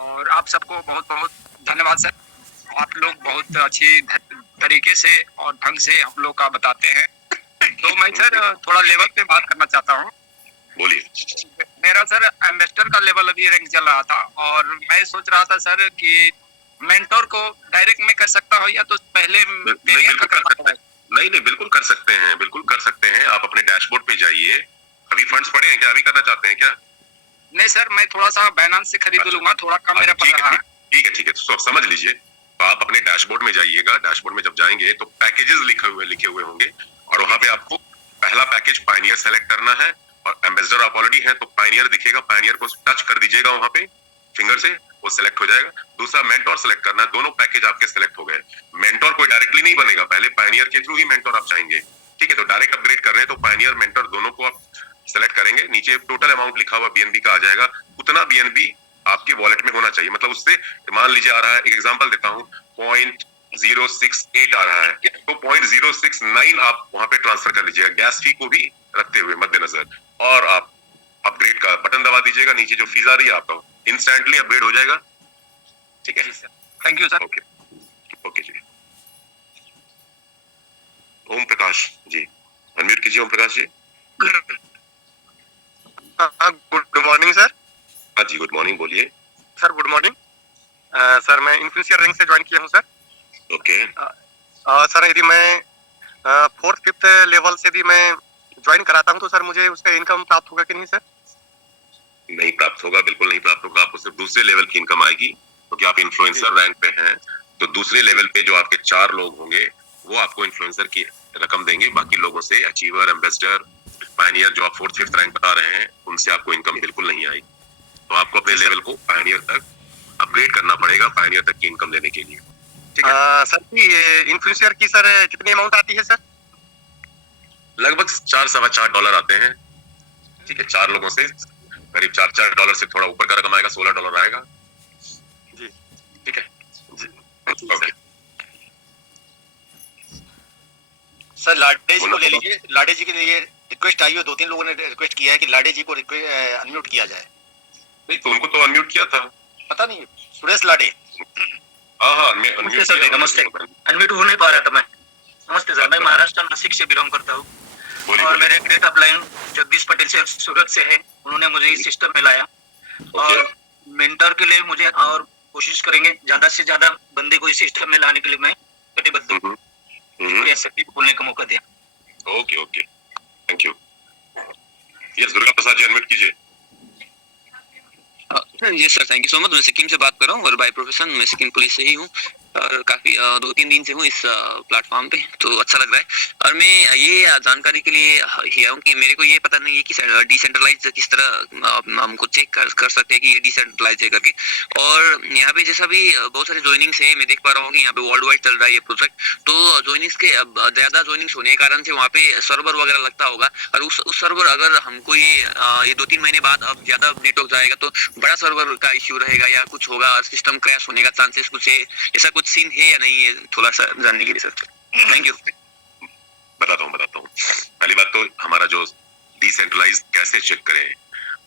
और आप सबको बहुत बहुत धन्यवाद सर। आप लोग बहुत अच्छी तरीके से और ढंग से हम लोग का बताते हैं। तो मैं सर थोड़ा लेवल पे बात करना चाहता हूँ। बोलिए। मेरा सर एम्बेसडर का लेवल अभी रैंक चल रहा था और मैं सोच रहा था सर कि मेंटोर को डायरेक्ट में कर सकता हूँ या तो पहले बिल्कुल कर सकते हैं। आप अपने डैशबोर्ड पे जाइए। अभी फंड्स पड़े हैं क्या, अभी करना चाहते हैं क्या? नहीं सर, मैं थोड़ा सा बाइनेंस से खरीद लूंगा, थोड़ा कम मेरा पड़ रहा है। ठीक है, तो समझ लीजिए। तो आप अपने डैशबोर्ड में जाइएगा। डैशबोर्ड में जब जाएंगे तो पैकेजेस लिखे हुए होंगे और वहां पे आपको पहला पैकेज पायनियर सेलेक्ट करना है। और एम्बेसडर आप ऑलरेडी हैं तो पायनियर दिखेगा, पायनियर को टच कर दीजिएगा वहां पे फिंगर से, वो सिलेक्ट हो जाएगा। दूसरा मेंटोर सेलेक्ट करना है, दोनों पैकेज आपके सिलेक्ट हो गए। मेंटोर कोई डायरेक्टली नहीं बनेगा, पहले पायनियर के थ्रू ही मेंटोर आप चाहेंगे, ठीक है। तो डायरेक्ट अपग्रेड कर रहे हैं तो पायनियर मेंटोर दोनों को आप सेलेक्ट करेंगे। नीचे टोटल अमाउंट लिखा हुआ BNB का आ जाएगा, उतना BNB आपके वॉलेट में होना चाहिए। मतलब उससे मान लीजिए आ रहा है, एक एग्जांपल देता हूं, 0.068 आ रहा है तो 0.069 आप वहां पे ट्रांसफर कर लीजिएगा, गैस फी को भी रखते हुए मद्देनजर। और आप अपग्रेड का बटन दबा दीजिएगा, नीचे जो फीस आ रही है आपका इंस्टेंटली अपग्रेड हो जाएगा, ठीक है। Thank you sir. Okay. Okay ji. Om Prakash ji, unmute कीजिए Om Prakash ji. Good morning sir. हाँ जी, गुड मॉर्निंग, बोलिए। Sir good morning. सर मैं इन्फ्लुएंसर रैंक से ज्वाइन किया हूँ सर। ओके। सर यदि मैं 4th 5th लेवल से भी मैं ज्वाइन कराता हूँ तो सर मुझे उसका इनकम प्राप्त होगा कि नहीं सर? नहीं प्राप्त होगा, बिल्कुल नहीं प्राप्त होगा। आपको सिर्फ दूसरे लेवल की इनकम आएगी, क्योंकि आप इन्फ्लुएंसर रैंक पे हैं। तो दूसरे लेवल पे जो आपके 4 लोग होंगे वो आपको इन्फ्लुएंसर की रकम देंगे। बाकी लोगों से, अचीवर, एम्बेसडर, पायनियर, जो आप 4th 5th रैंक बता रहे हैं, उनसे आपको इनकम बिल्कुल नहीं आएगी। तो आपको अपने लेवल को पायनियर तक अपग्रेड करना पड़ेगा, पायनियर तक की इनकम लेने के लिए। ठीक है सर की इन्फ्लुएंसर की सर कितनी अमाउंट आती है सर? लगभग $4-4.25 आते हैं। ठीक है, 4 लोगों से करीब $4 से थोड़ा ऊपर का रकम आएगा, $16 आएगा जी। ठीक है जी। ओके। सर लाडे जी को ले लीजिए। लाडे जी के लिए रिक्वेस्ट आई है, 2-3 लोगों ने रिक्वेस्ट किया है कि लाडे जी को अनम्यूट किया जाए। नहीं तो उनको तो अनम्यूट किया था, पता नहीं, सुरेश लाडे। हाँ मैं नमस्ते सर, नमस्ते। अनम्यूट हो नहीं पा रहा था मैं। नमस्ते सर, मैं महाराष्ट्र नासिक से बिलोंग करता हूँ और मेरे ग्रेट अपलाइन जगदीश पटेल से सूरत से है। उन्होंने मुझे इस सिस्टम में लाया और मेंटर के लिए मुझे और कोशिश करेंगे ज्यादा से ज्यादा बंदे को इस सिस्टम में लाने के लिए मैं प्रतिबद्ध हूँ। बोलने का मौका दिया। Okay okay, thank you. Yes, Durga Prasad ji unmute कीजिए। जी sir, thank you so much. मैं सिक्किम से बात कर रहा हूँ और बाय प्रोफेशन मैं सिक्किम पुलिस से ही हूँ और काफी 2-3 दिन से हूँ इस प्लेटफॉर्म पे, तो अच्छा लग रहा है। और मैं ये जानकारी के लिए ही आया हूँ कि मेरे को ये पता नहीं है कि डिसेंट्रलाइज किस तरह हमको चेक कर सकते हैं कि ये डिसेंट्रलाइज है करके। और यहाँ पे जैसा भी बहुत सारे ज्वाइनिंग्स है, मैं देख पा रहा हूँ कि यहाँ पे वर्ल्ड वाइड चल रहा है ये प्रोजेक्ट। तो ज्वाइनिंग्स के ज्यादा ज्वाइनिंग्स होने के कारण से वहाँ पे सर्वर वगैरह लगता होगा और उस सर्वर अगर हमको ये 2-3 महीने बाद अब ज्यादा नेटवर्क जाएगा तो बड़ा सर्वर का इश्यू रहेगा या कुछ होगा, सिस्टम क्रैश होने का चांसेस कुछ है, ऐसा कुछ सीन है या नहीं है, थोड़ा सा जानने के लिए सर। Thank you. बताता हूँ। पहली बात तो हमारा जो डिसेंट्रलाइज कैसे चेक करें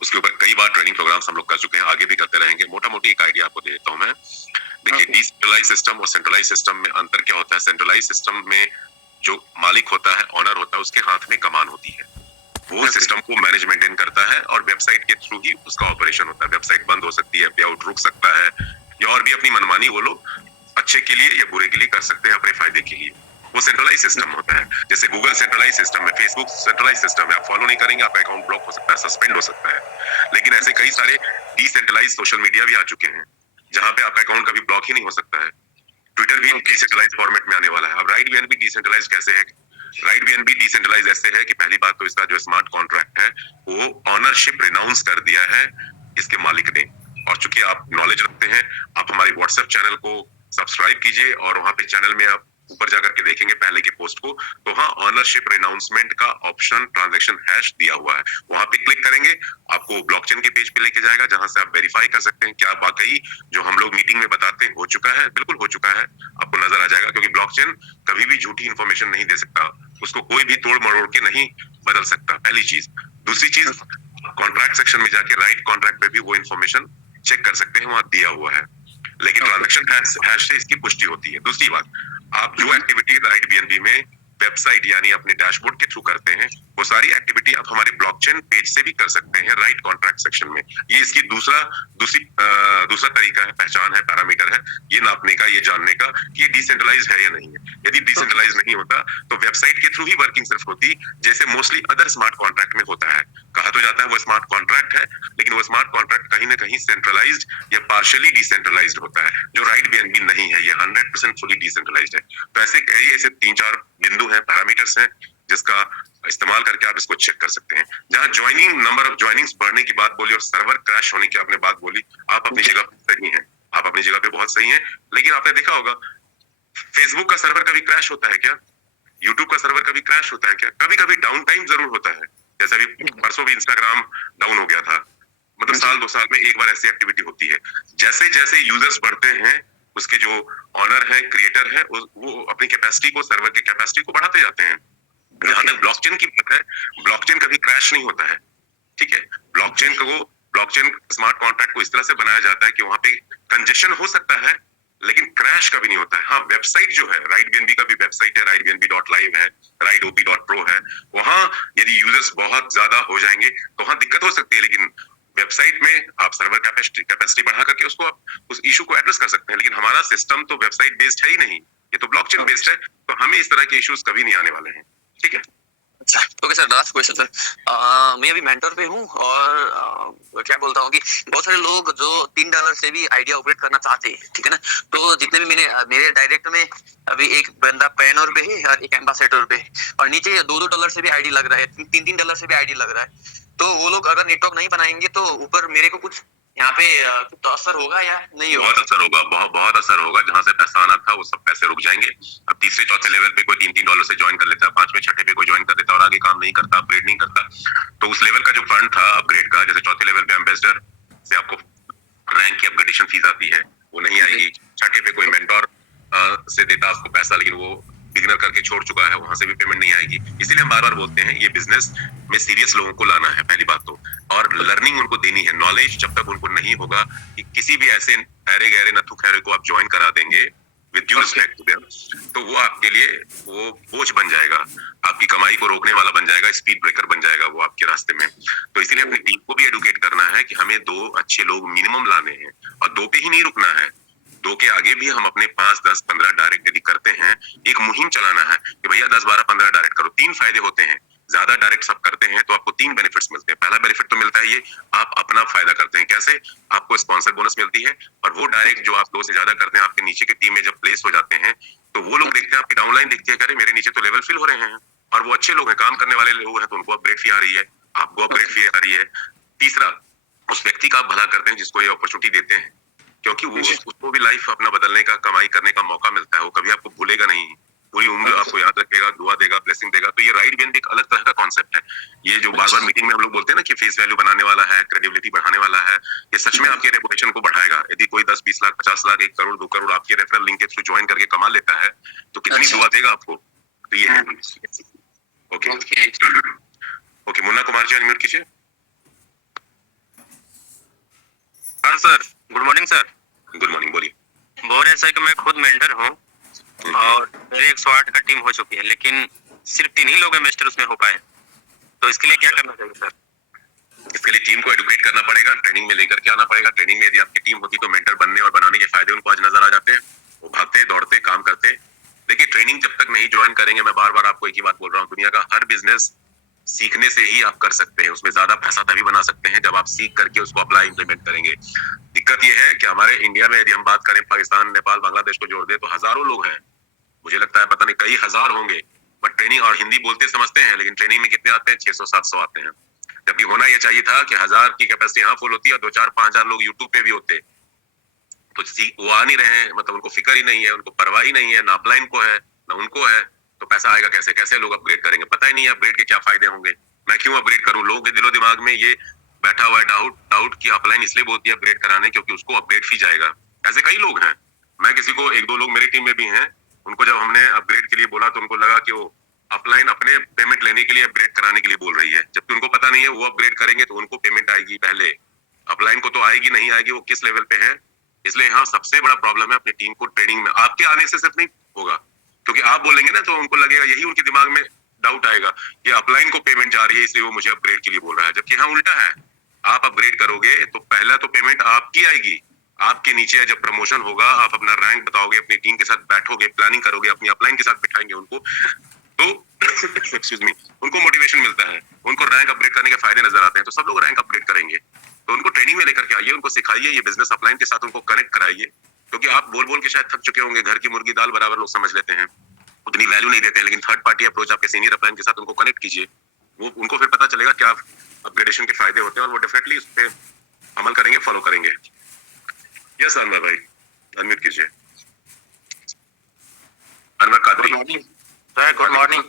उसके ऊपर कई बार ट्रेनिंग प्रोग्राम्स हम लोग कर चुके हैं, आगे भी करते रहेंगे। मोटा मोटी एक आइडिया आपको दे देता हूँ मैं। देखिए, डिसेंट्रलाइज सिस्टम और सेंट्रलाइज सिस्टम में अंतर क्या होता है। सेंट्रलाइज सिस्टम में जो मालिक होता है, ऑनर होता है, उसके हाथ में कमान होती है, वो सिस्टम को मैनेज मेंटेन करता है और वेबसाइट के थ्रू ही उसका ऑपरेशन होता है। वेबसाइट बंद हो सकती है, पे आउट रुक सकता है या और भी अपनी मनमानी वो लोग अच्छे के लिए या बुरे के लिए कर सकते हैं, अपने फायदे के लिए। वो सेंट्रलाइज सिस्टम होता है। जैसे गूगल सेंट्रलाइज सिस्टम है, फेसबुक सेंट्रलाइज सिस्टम है। आप फॉलो नहीं करेंगे, आपका अकाउंट ब्लॉक हो सकता है, सस्पेंड हो सकता है। लेकिन ऐसे कई सारे डिसेंट्रलाइज सोशल मीडिया भी आ चुके हैं जहां पे आपका अकाउंट कभी ब्लॉक ही नहीं हो सकता है। ट्विटर भी डिसेंट्रलाइज फॉर्मेट में आने वाला है। अब राइट वीएनबी डिसेंट्रलाइज कैसे है? राइट वीएनबी डिसेंट्रलाइज ऐसे है कि पहली बात तो इसका जो स्मार्ट कॉन्ट्रैक्ट है वो ऑनरशिप रिनाउंस कर दिया है इसके मालिक ने। और चूंकि आप नॉलेज रखते हैं, आप हमारे व्हाट्सएप चैनल को सब्सक्राइब कीजिए और वहां पे चैनल में आप ऊपर जाकर के देखेंगे पहले के पोस्ट को, तो हाँ ऑनरशिप रिनाउंसमेंट का ऑप्शन ट्रांजैक्शन हैश दिया हुआ है। वहां पे क्लिक करेंगे, आपको ब्लॉकचेन के पेज पे लेके जाएगा जहां से आप वेरीफाई कर सकते हैं क्या वाकई जो हम लोग मीटिंग में बताते हैं हो चुका है। बिल्कुल हो चुका है, आपको नजर आ जाएगा, क्योंकि ब्लॉकचेन कभी भी झूठी इंफॉर्मेशन नहीं दे सकता, उसको कोई भी तोड़ मरोड़ के नहीं बदल सकता, पहली चीज। दूसरी चीज, कॉन्ट्रैक्ट सेक्शन में जाके राइट कॉन्ट्रैक्ट पे भी वो इन्फॉर्मेशन चेक कर सकते हैं, वहां दिया हुआ है। लेकिन ट्रांजैक्शन हैश से इसकी पुष्टि होती है। दूसरी बात, आप जो एक्टिविटी राइट बीएनबी में वेबसाइट यानी अपने डैशबोर्ड के थ्रू करते हैं, वो सारी एक्टिविटी आप हमारे ब्लॉकचेन पेज से भी कर सकते हैं राइट कॉन्ट्रैक्ट सेक्शन में। ये इसकी दूसरा तरीका है, पहचान है, पैरामीटर है ये नापने का, ये जानने का कि ये डिसेंट्रलाइज है या नहीं है। यदि डिसेंट्रलाइज नहीं होता तो वेबसाइट के थ्रू ही वर्किंग सिर्फ होती, जैसे मोस्टली अदर स्मार्ट कॉन्ट्रैक्ट में होता है। कहा तो जाता है वो स्मार्ट कॉन्ट्रैक्ट है, लेकिन वो स्मार्ट कॉन्ट्रैक्ट कहीं ना कहीं सेंट्रलाइज्ड या पार्शियली डिसेंट्रलाइज्ड होता है, जो राइट बीएनबी नहीं है। ये 100% फुली डिसेंट्रलाइज्ड है। तो ऐसे कई ऐसे 3-4 बिंदु हैं, पैरामीटर्स हैं जिसका इस्तेमाल करके आप इसको चेक कर सकते हैं। जहां ज्वाइनिंग, नंबर ऑफ ज्वाइनिंग्स बढ़ने की बात बोली और सर्वर क्रैश होने की आपने बात बोली, आप अपनी जगह पे सही हैं, आप अपनी जगह पे बहुत सही हैं। लेकिन आपने देखा होगा फेसबुक का सर्वर कभी क्रैश होता है क्या? यूट्यूब का सर्वर कभी क्रैश होता है क्या? कभी कभी डाउन टाइम जरूर होता है, जैसा भी परसों भी इंस्टाग्राम डाउन हो गया था। मतलब साल 2 साल में एक बार ऐसी एक्टिविटी होती है। जैसे जैसे यूजर्स बढ़ते हैं, उसके जो ऑनर है, क्रिएटर है, वो अपनी कैपेसिटी को, सर्वर की कैपेसिटी को बढ़ाते जाते हैं। जहां तक ब्लॉकचेन की बात है, ब्लॉकचेन कभी क्रैश नहीं होता है, ठीक है। ब्लॉकचेन स्मार्ट कॉन्ट्रैक्ट को इस तरह से बनाया जाता है कि वहां पे कंजेशन हो सकता है, लेकिन क्रैश कभी नहीं होता है। हाँ, वेबसाइट जो है, राइडबीएनबी का भी वेबसाइट है, rightbnb.live है, rideop.pro है, वहां यदि यूजर्स बहुत ज्यादा हो जाएंगे तो वहां दिक्कत हो सकती है, लेकिन वेबसाइट में आप सर्वर कैपेसिटी बढ़ा करके उसको आप उस इशू को एड्रेस कर सकते हैं। लेकिन हमारा सिस्टम तो वेबसाइट बेस्ड है ही नहीं, ये तो ब्लॉकचेन बेस्ड है, तो हमें इस तरह के इश्यूज कभी नहीं आने वाले हैं। ठीक है, okay sir, last question sir. मैं अभी मेंटर पे हूँ और क्या बोलता हूँ कि बहुत सारे लोग जो $3 से भी आइडिया ऑपरेट करना चाहते हैं, ठीक है ना, तो जितने भी मेरे डायरेक्ट में अभी एक बंदा पैनर पे है और एक एम्बेसडर पे, और नीचे $2 से भी आईडी लग रहा है, $3 से भी आईडी लग रहा है। तो वो लोग अगर नेटवर्क नहीं बनाएंगे तो ऊपर मेरे को कुछ यहाँ पे कुछ असर होगा या नहीं होगा? बहुत असर होगा, बहुत असर होगा। जहां से पैसा आना था वो सब पैसे रुक जाएंगे। अब तीसरे चौथे लेवल पे कोई $3 से ज्वाइन कर लेता है, पांचवें छठे पे कोई ज्वाइन कर लेता है और आगे काम नहीं करता, अपग्रेड नहीं करता, तो उस लेवल का जो फंड था अपग्रेड का, जैसे चौथे लेवल पे एम्बेसडर से आपको रैंक की अपग्रेडेशन फीस आती है, वो नहीं आएगी। छठे पे कोई मेंटोर से देता आपको पैसा, लेकिन वो बिगिनर करके छोड़ चुका है, वहां से भी पेमेंट नहीं आएगी। इसीलिए हम बार बार बोलते हैं ये बिजनेस में सीरियस लोगों को लाना है, पहली बात तो, और लर्निंग उनको देनी है। नॉलेज जब तक उनको नहीं होगा कि किसी भी ऐसे ठहरे गहरे नथु खैरे को आप ज्वाइन करा देंगे with due respect to them, तो वो आपके लिए वो बोझ बन जाएगा, आपकी कमाई को रोकने वाला बन जाएगा, स्पीड ब्रेकर बन जाएगा वो आपके रास्ते में। तो इसीलिए अपनी टीम को भी एडुकेट करना है कि हमें 2 अच्छे लोग मिनिमम लाने हैं, और 2 पे ही नहीं रुकना है, 2 के आगे भी हम अपने 5, 10, 15 डायरेक्ट यदि करते हैं, एक मुहिम चलाना है कि भैया 10, 12, 15 डायरेक्ट करो। 3 फायदे होते हैं, ज्यादा डायरेक्ट सब करते हैं तो आपको 3 बेनिफिट्स मिलते हैं। पहला बेनिफिट तो मिलता है ये, आप अपना फायदा करते हैं। कैसे? आपको स्पॉन्सर बोनस मिलती है, और वो डायरेक्ट जो आप 2 से ज्यादा करते हैं, आपके नीचे की टीम में जब प्लेस हो जाते हैं तो वो लोग देखते हैं, आपकी डाउनलाइन देखती है, अरे मेरे नीचे तो लेवल फिल हो रहे हैं, और वो अच्छे लोग हैं, काम करने वाले लोग हैं, तो उनको अपग्रेड फी आ रही है, आपको अपग्रेड फी आ रही है। तीसरा, उस व्यक्ति का आप भला करते हैं जिसको ये अपॉर्चुनिटी देते हैं, क्योंकि वो उसको भी लाइफ अपना बदलने का, कमाई करने का मौका मिलता है, वो कभी आपको भूलेगा नहीं, पूरी उम्र आपको याद रखेगा, दुआ देगा, ब्लेसिंग देगा। तो ये राइडबीएनबी एक अलग तरह का कॉन्सेप्ट है। ये जो बार बार मीटिंग में हम लोग बोलते हैं ना कि फेस वैल्यू बनाने वाला है, क्रेडिबिलिटी बढ़ाने वाला है, ये सच में आपके रेपुटेशन को बढ़ाएगा। यदि कोई 10, 20 लाख, 50 लाख, 1 करोड़, 2 करोड़ आपके रेफरल लिंक के थ्रू ज्वाइन करके कमा लेता है, तो कितनी दुआ देगा आपको। तो ये है। Okay okay, Munna Kumar ji unmute कीजिए। हाँ sir, good morning sir. Good morning, बोलिए। बोल रहे सर कि मैं खुद मेंटर हूँ और मेरे 108 का टीम हो चुकी है, लेकिन सिर्फ 3 ही लोग इन्वेस्टर उसमें हो पाए, तो इसके लिए क्या करना चाहिए सर? इसके लिए टीम को एडुकेट करना पड़ेगा, ट्रेनिंग में लेकर के आना पड़ेगा। ट्रेनिंग में यदि आपकी टीम होती तो मेंटर बनने और बनाने के फायदे उनको आज नजर आ जाते हैं, वो भागते, दौड़ते, काम करते। देखिए, ट्रेनिंग जब तक नहीं ज्वाइन करेंगे, मैं बार बार आपको एक ही बात बोल रहा हूँ, दुनिया का हर बिजनेस सीखने से ही आप कर सकते हैं, उसमें ज्यादा पैसा तभी बना सकते हैं जब आप सीख करके उसको अप्लाई इंप्लीमेंट करेंगे। दिक्कत यह है कि हमारे इंडिया में यदि हम बात करें, पाकिस्तान, नेपाल, बांग्लादेश को जोड़ दे तो हजारों लोग हैं, मुझे लगता है पता नहीं कई हजार होंगे, बट ट्रेनिंग और हिंदी बोलते समझते हैं, लेकिन ट्रेनिंग में कितने आते हैं? 600-700 आते हैं। जबकि होना यह चाहिए था कि 1000 की कैपेसिटी यहाँ फुल होती है और 2-4-5 लोग यूट्यूब पे भी होते, तो वो आ नहीं रहे हैं, मतलब उनको फिक्र ही नहीं है, उनको परवाह ही नहीं है, ना अपलाइन को है ना उनको है, तो पैसा आएगा कैसे? कैसे लोग अपग्रेड करेंगे? पता ही नहीं है अपग्रेड के क्या फायदे होंगे, मैं क्यों अपग्रेड करूं। लोगों के दिलो दिमाग में ये बैठा हुआ है डाउट कि अपलाइन इसलिए बोलती है अपग्रेड कराने क्योंकि उसको अपग्रेड फी जाएगा। ऐसे कई लोग हैं, मैं किसी को 1-2 लोग मेरी टीम में भी हैं, उनको जब हमने अपग्रेड के लिए बोला तो उनको लगा कि वो अपलाइन अपने पेमेंट लेने के लिए अपग्रेड कराने के लिए बोल रही है, जबकि उनको पता नहीं है वो अपग्रेड करेंगे तो उनको पेमेंट आएगी पहले, अपलाइन को तो आएगी नहीं आएगी, वो किस लेवल पे है। इसलिए यहाँ सबसे बड़ा प्रॉब्लम है अपनी टीम को ट्रेनिंग में। आपके आने से सिर्फ नहीं होगा, क्योंकि आप बोलेंगे ना तो उनको लगेगा, यही उनके दिमाग में डाउट आएगा कि अपलाइन को पेमेंट जा रही है इसलिए वो मुझे अपग्रेड के लिए बोल रहा है, जबकि हाँ उल्टा है। आप अपग्रेड करोगे तो पहला तो पेमेंट आपकी आएगी, आपके नीचे जब प्रमोशन होगा, आप अपना रैंक बताओगे, अपनी टीम के साथ बैठोगे, प्लानिंग करोगे, अपनी अपलाइन के साथ बिठाएंगे उनको, तो एक्सक्यूज मी, उनको मोटिवेशन मिलता है, उनको रैंक अपग्रेड करने के फायदे नजर आते हैं, तो सब लोग रैंक अपग्रेड करेंगे। तो उनको ट्रेनिंग में लेकर के आइए, उनको सिखाइए, ये बिजनेस अपलाइन के साथ उनको कनेक्ट कराइए, क्योंकि आप बोल बोल के शायद थक चुके होंगे, घर की मुर्गी दाल बराबर लोग समझ लेते हैं, उतनी वैल्यू नहीं देते हैं, लेकिन थर्ड पार्टी अप्रोच आपके सीनियर अपलाइन के साथ उनको कनेक्ट कीजिए, वो उनको फिर पता चलेगा क्या अपग्रेडेशन के फायदे होते हैं और वो डेफिनेटली उस पर अमल करेंगे, फॉलो करेंगे। यस अनवर भाई, अनम्यूट कीजिए। Anwar Qadri. Sir good morning.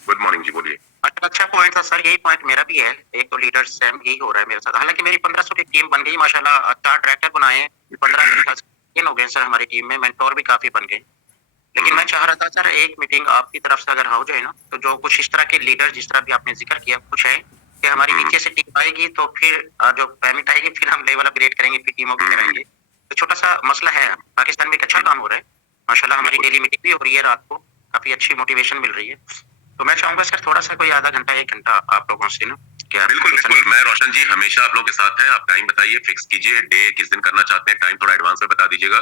Good morning जी, बोलिए। अच्छा पॉइंट था सर, यही पॉइंट मेरा भी है। एक तो लीडर सेम यही हो रहा है मेरे साथ, हालांकि मेरी 1500 की टीम बन गई माशाल्लाह, 4 डायरेक्टर बनाए, 15 हो गए सर हमारी टीम में, मेंटोर भी काफी बन गए। लेकिन मैं चाह रहा था सर एक मीटिंग आपकी तरफ से अगर हो जाए ना, तो जो कुछ इस तरह के लीडर जिस तरह भी आपने जिक्र किया कुछ है कि हमारी नीचे से टीम आएगी तो फिर जो पेमेंट आएगी फिर हम लेवल अपग्रेड करेंगे, फिर टीमों की कराएंगे। तो छोटा सा मसला है, पाकिस्तान में एक अच्छा काम हो रहा है माशाल्लाह, हमारी डेली मीटिंग भी हो रही है, रात को काफी अच्छी मोटिवेशन मिल रही है। तो मैं चाहूंगा सर थोड़ा सा कोई आधा घंटा 1 घंटा आप लोगों से ना, क्या बिल्कुल बिल्कुल, मैं रोशन जी हमेशा आप लोगों के साथ हैं। आप टाइम बताइए, फिक्स कीजिए, डे किस दिन करना चाहते हैं, टाइम थोड़ा एडवांस में बता दीजिएगा,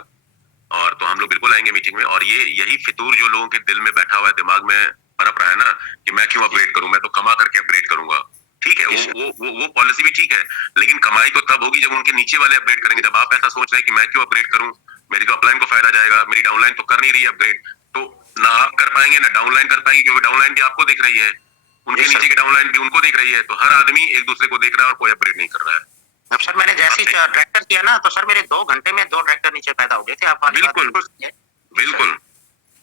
और तो हम लोग बिल्कुल आएंगे मीटिंग में। और ये यही फितूर जो लोगों के दिल में बैठा हुआ है, दिमाग में पनप रहा है ना कि मैं क्यों अपग्रेड करूं, मैं तो कमा करके अपग्रेड करूंगा। ठीक है, वो पॉलिसी भी ठीक है, लेकिन कमाई तो तब होगी जब उनके नीचे वाले अपग्रेड करेंगे। जब आप ऐसा सोच रहे हैं कि मैं क्यों अपग्रेड करूं, मेरी तो अपलाइन को फायदा जाएगा, मेरी डाउनलाइन तो कर नहीं रही है अपग्रेड, तो ना आप कर पाएंगे ना डाउनलाइन कर पाएंगे, क्योंकि डाउनलाइन भी आपको दिख रही है, उनके नीचे की डाउनलाइन भी उनको दिख रही है। तो हर आदमी एक दूसरे को देख रहा है और कोई अपग्रेड नहीं कर रहा है। अब सर मैंने जैसे ही ट्रैक्टर किया ना, तो सर मेरे 2 घंटे में 2 ट्रैक्टर नीचे पैदा हो गए थे। आप बिल्कुल बिल्कुल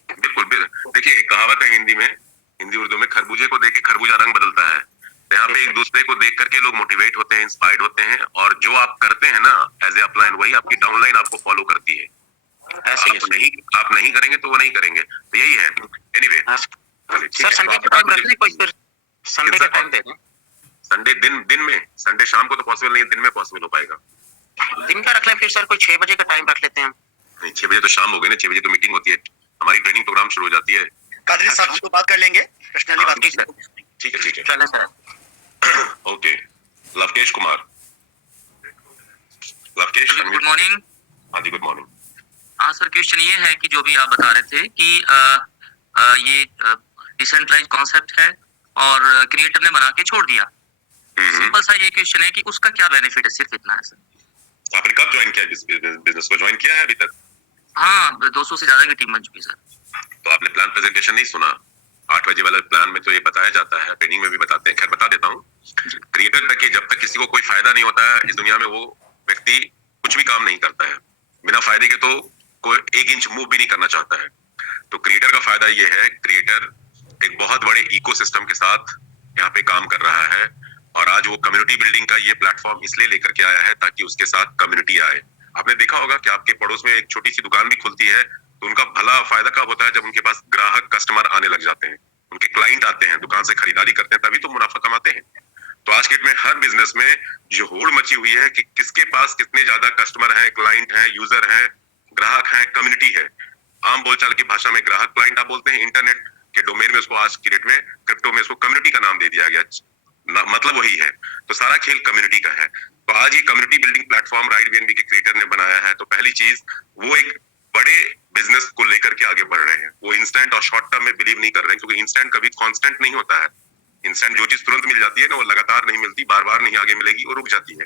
बिल्कुल, देखिए एक कहावत है हिंदी में, हिंदी उर्दू में, खरबूजे को देख के खरबूजा रंग बदलता है। तो यहाँ पे एक दूसरे को देख करके लोग मोटिवेट होते हैं, इंस्पायर्ड होते हैं, और जो आप करते हैं ना एज ए अपलाइन, वही आपकी डाउनलाइन आपको फॉलो करती है। ऐसे आप नहीं करेंगे तो वो नहीं करेंगे, तो यही है। एनीवे सर संडे का टाइम रख लें, कोई फिर संडे का टाइम दे दें। संडे दिन में, संडे शाम को तो पॉसिबल नहीं है, दिन में पॉसिबल हो पाएगा। दिन का रख लें फिर सर, कोई 6 बजे का टाइम रख लेते हैं। नहीं, 6 बजे तो शाम हो गई ना, 6 बजे तो मीटिंग होती है, हमारी ट्रेनिंग प्रोग्राम शुरू हो जाती है। कादरी साहब हम तो बात कर लेंगे, पर्सनली बात ठीक है, ठीक है ठीक है, चलें sir. Okay. Lavkesh Kumar, Lavkesh, good morning. हाँ जी, गुड मॉर्निंग। हाँ सर, क्वेश्चन ये है कि जो भी आप बता रहे थे कि ये डिसेंट्रलाइज कॉन्सेप्ट है और क्रिएटर ने बना के छोड़ दिया। सिंपल सा ये क्वेश्चन है कि उसका क्या बेनिफिट है, सिर्फ इतना है सर। आपने कब ज्वाइन किया बिजनेस को? ज्वाइन किया है अभी तक? हाँ, 200 से ज्यादा की टीम बन चुकी है सर। तो आपने प्लान प्रेजेंटेशन नहीं सुना? 8 बजे वाला प्लान में तो ये बताया जाता है, ट्रेनिंग में भी बताते हैं। खैर बता देता हूँ, क्रिएटर तक जब तक किसी को कोई फायदा नहीं होता है इस दुनिया में, वो व्यक्ति कुछ भी काम नहीं करता है। बिना फायदे के तो कोई 1 इंच मूव भी नहीं करना चाहता है। तो क्रिएटर का फायदा ये है, क्रिएटर एक बहुत बड़े इकोसिस्टम के साथ यहाँ पे काम कर रहा है, और आज वो कम्युनिटी बिल्डिंग का ये प्लेटफॉर्म इसलिए लेकर के आया है ताकि उसके साथ कम्युनिटी आए। आपने देखा होगा कि आपके पड़ोस में एक छोटी सी दुकान भी खुलती है, तो उनका भला फायदा कब होता है? जब उनके पास ग्राहक कस्टमर आने लग जाते हैं, उनके क्लाइंट आते हैं, दुकान से खरीदारी करते हैं, तभी तो मुनाफा कमाते हैं। तो आज के डेट में हर बिजनेस में जो होड़ मची हुई है कि किसके पास कितने ज्यादा कस्टमर हैं, क्लाइंट हैं, यूजर हैं, ग्राहक हैं, कम्युनिटी है। आम बोलचाल की भाषा में ग्राहक क्लाइंट आप बोलते हैं, इंटरनेट के डोमेन में उसको आज की डेट में, क्रिप्टो में उसको कम्युनिटी का नाम दे दिया गया, मतलब वही है। तो सारा खेल कम्युनिटी का है। तो आज ये कम्युनिटी बिल्डिंग प्लेटफॉर्म राइटबीएनबी के क्रिएटर ने बनाया है। तो पहली चीज, वो एक बड़े बिजनेस को लेकर के आगे बढ़ रहे हैं। वो इंस्टेंट और शॉर्ट टर्म में बिलीव नहीं कर रहे हैं, क्योंकि इंस्टेंट कभी कांस्टेंट नहीं होता है। इंस्टेंट जो चीज तुरंत मिल जाती है ना, वो लगातार नहीं मिलती, बार बार नहीं आगे मिलेगी, वो रुक जाती है।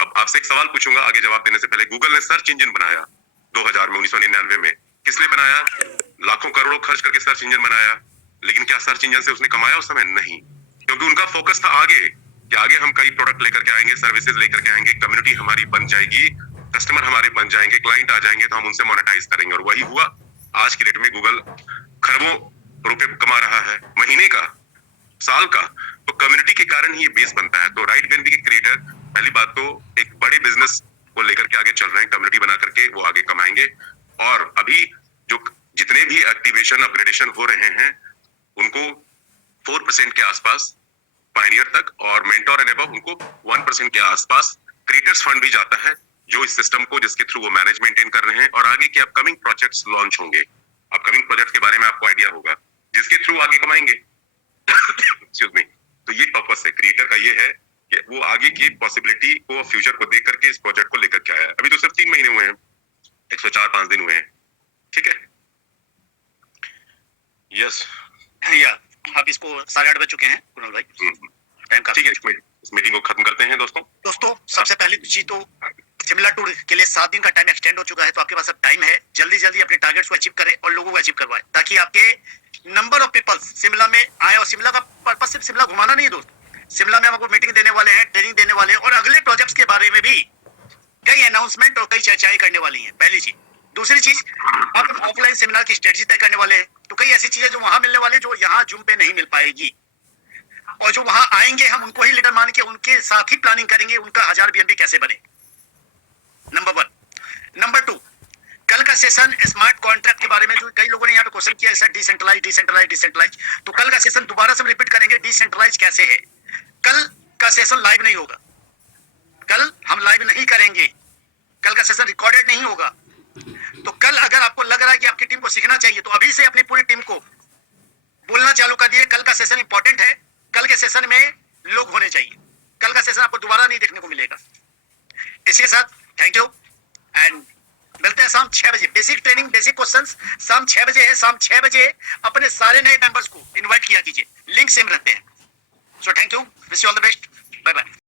अब आपसे एक सवाल पूछूंगा आगे जवाब देने से पहले। गूगल ने सर्च इंजन बनाया 2000 में, 1999 में। किस लिए बनाया? लाखों करोड़ों खर्च करके सर्च इंजन बनाया। लेकिन क्या सर्च इंजन से उसने कमाया उस समय? नहीं, क्योंकि उनका फोकस था आगे, कि आगे हम कई प्रोडक्ट लेकर के आएंगे, सर्विसेज लेकर के आएंगे, कम्युनिटी हमारी बन जाएगी, कस्टमर हमारे बन जाएंगे, क्लाइंट आ जाएंगे, तो हम उनसे मोनेटाइज करेंगे। और वही हुआ। आज की डेट में गूगल खरबों रुपए कमा रहा है, महीने का, साल का। तो कम्युनिटी के कारण ही ये बेस बनता है। तो राइटबीएनबी के क्रिएटर पहली बात तो एक बड़े बिजनेस को लेकर के आगे चल रहे हैं, कम्युनिटी बना करके वो आगे कमाएंगे। और अभी जो जितने भी एक्टिवेशन अपग्रेडेशन हो रहे हैं उनको 4% के आसपास पायनियर तक, और मेंटोर एंड अबव उनको 1% के आसपास क्रिएटर्स फंड भी जाता है, जो इस सिस्टम को, जिसके थ्रू वो मैनेज मेंटेन कर रहे हैं। और आगे के अपकमिंग प्रोजेक्ट्स लॉन्च होंगे, अपकमिंग प्रोजेक्ट के बारे में आपको आइडिया होगा, जिसके थ्रू आगे कमाएंगे। Excuse me. तो ये पर्पस है क्रिएटर का, ये है कि वो आगे की पॉसिबिलिटी को, फ्यूचर को देख करके इस प्रोजेक्ट को लेकर के आया है। अभी तो सिर्फ 3 महीने हुए हैं, 104-5 दिन हुए हैं। ठीक है, यस या अब इसको 8:30 बज चुके हैं कुणाल भाई, टाइम का। ठीक है, इस मीटिंग को खत्म करते हैं दोस्तों। सबसे पहली चीज तो शिमला टूर के लिए 7 दिन का टाइम एक्सटेंड हो चुका है, तो आपके पास अब टाइम है, जल्दी अपने टारगेट्स को अचीव करें और लोगों को अचीव करवाएं, ताकि आपके नंबर ऑफ पीपल्स शिमला में आए। और शिमला का पर्पस सिर्फ शिमला घुमाना नहीं है दोस्त, शिमला में हम आपको मीटिंग देने वाले हैं, ट्रेनिंग देने वाले हैं, और अगले प्रोजेक्ट्स के बारे में भी कई अनाउंसमेंट और कई चर्चाएं करने वाली हैं, पहली चीज। दूसरी चीज, अब हम ऑफलाइन सेमिनार की स्ट्रेटजी तय करने वाले हैं, तो कई ऐसी चीजें जो वहां मिलने वाली, जो यहाँ जूम पे नहीं मिल पाएगी, और जो वहां आएंगे हम उनको ही लीडर मान के उनके साथ ही प्लानिंग करेंगे उनका 1000 बीएनबी कैसे बने, नंबर 1। नंबर 2, कल का सेशन स्मार्ट कॉन्ट्रैक्ट के बारे में जो कई लोगों ने यहाँ पे क्वेश्चन किया है, डिसेंट्रलाइज, तो कल का सेशन दोबारा से रिपीट करेंगे, डिसेंट्रलाइज कैसे है। कल का सेशन लाइव नहीं होगा, कल हम लाइव नहीं करेंगे, कल का सेशन रिकॉर्डेड नहीं होगा। तो कल अगर आपको लग रहा है कि आपकी टीम को सीखना चाहिए तो अभी से अपनी पूरी टीम को बोलना चालू कर दिए, कल का सेशन इंपॉर्टेंट है, कल के सेशन में लोग होने चाहिए, कल का सेशन आपको दोबारा नहीं देखने को मिलेगा। इसके साथ थैंक यू एंड मिलते हैं शाम 6 बजे। बेसिक ट्रेनिंग, बेसिक क्वेश्चंस शाम 6 बजे है। शाम 6 बजे अपने सारे नए मेंबर्स को इनवाइट किया कीजिए, लिंक सेम रखते हैं। So thank you, wish you all the best, bye bye.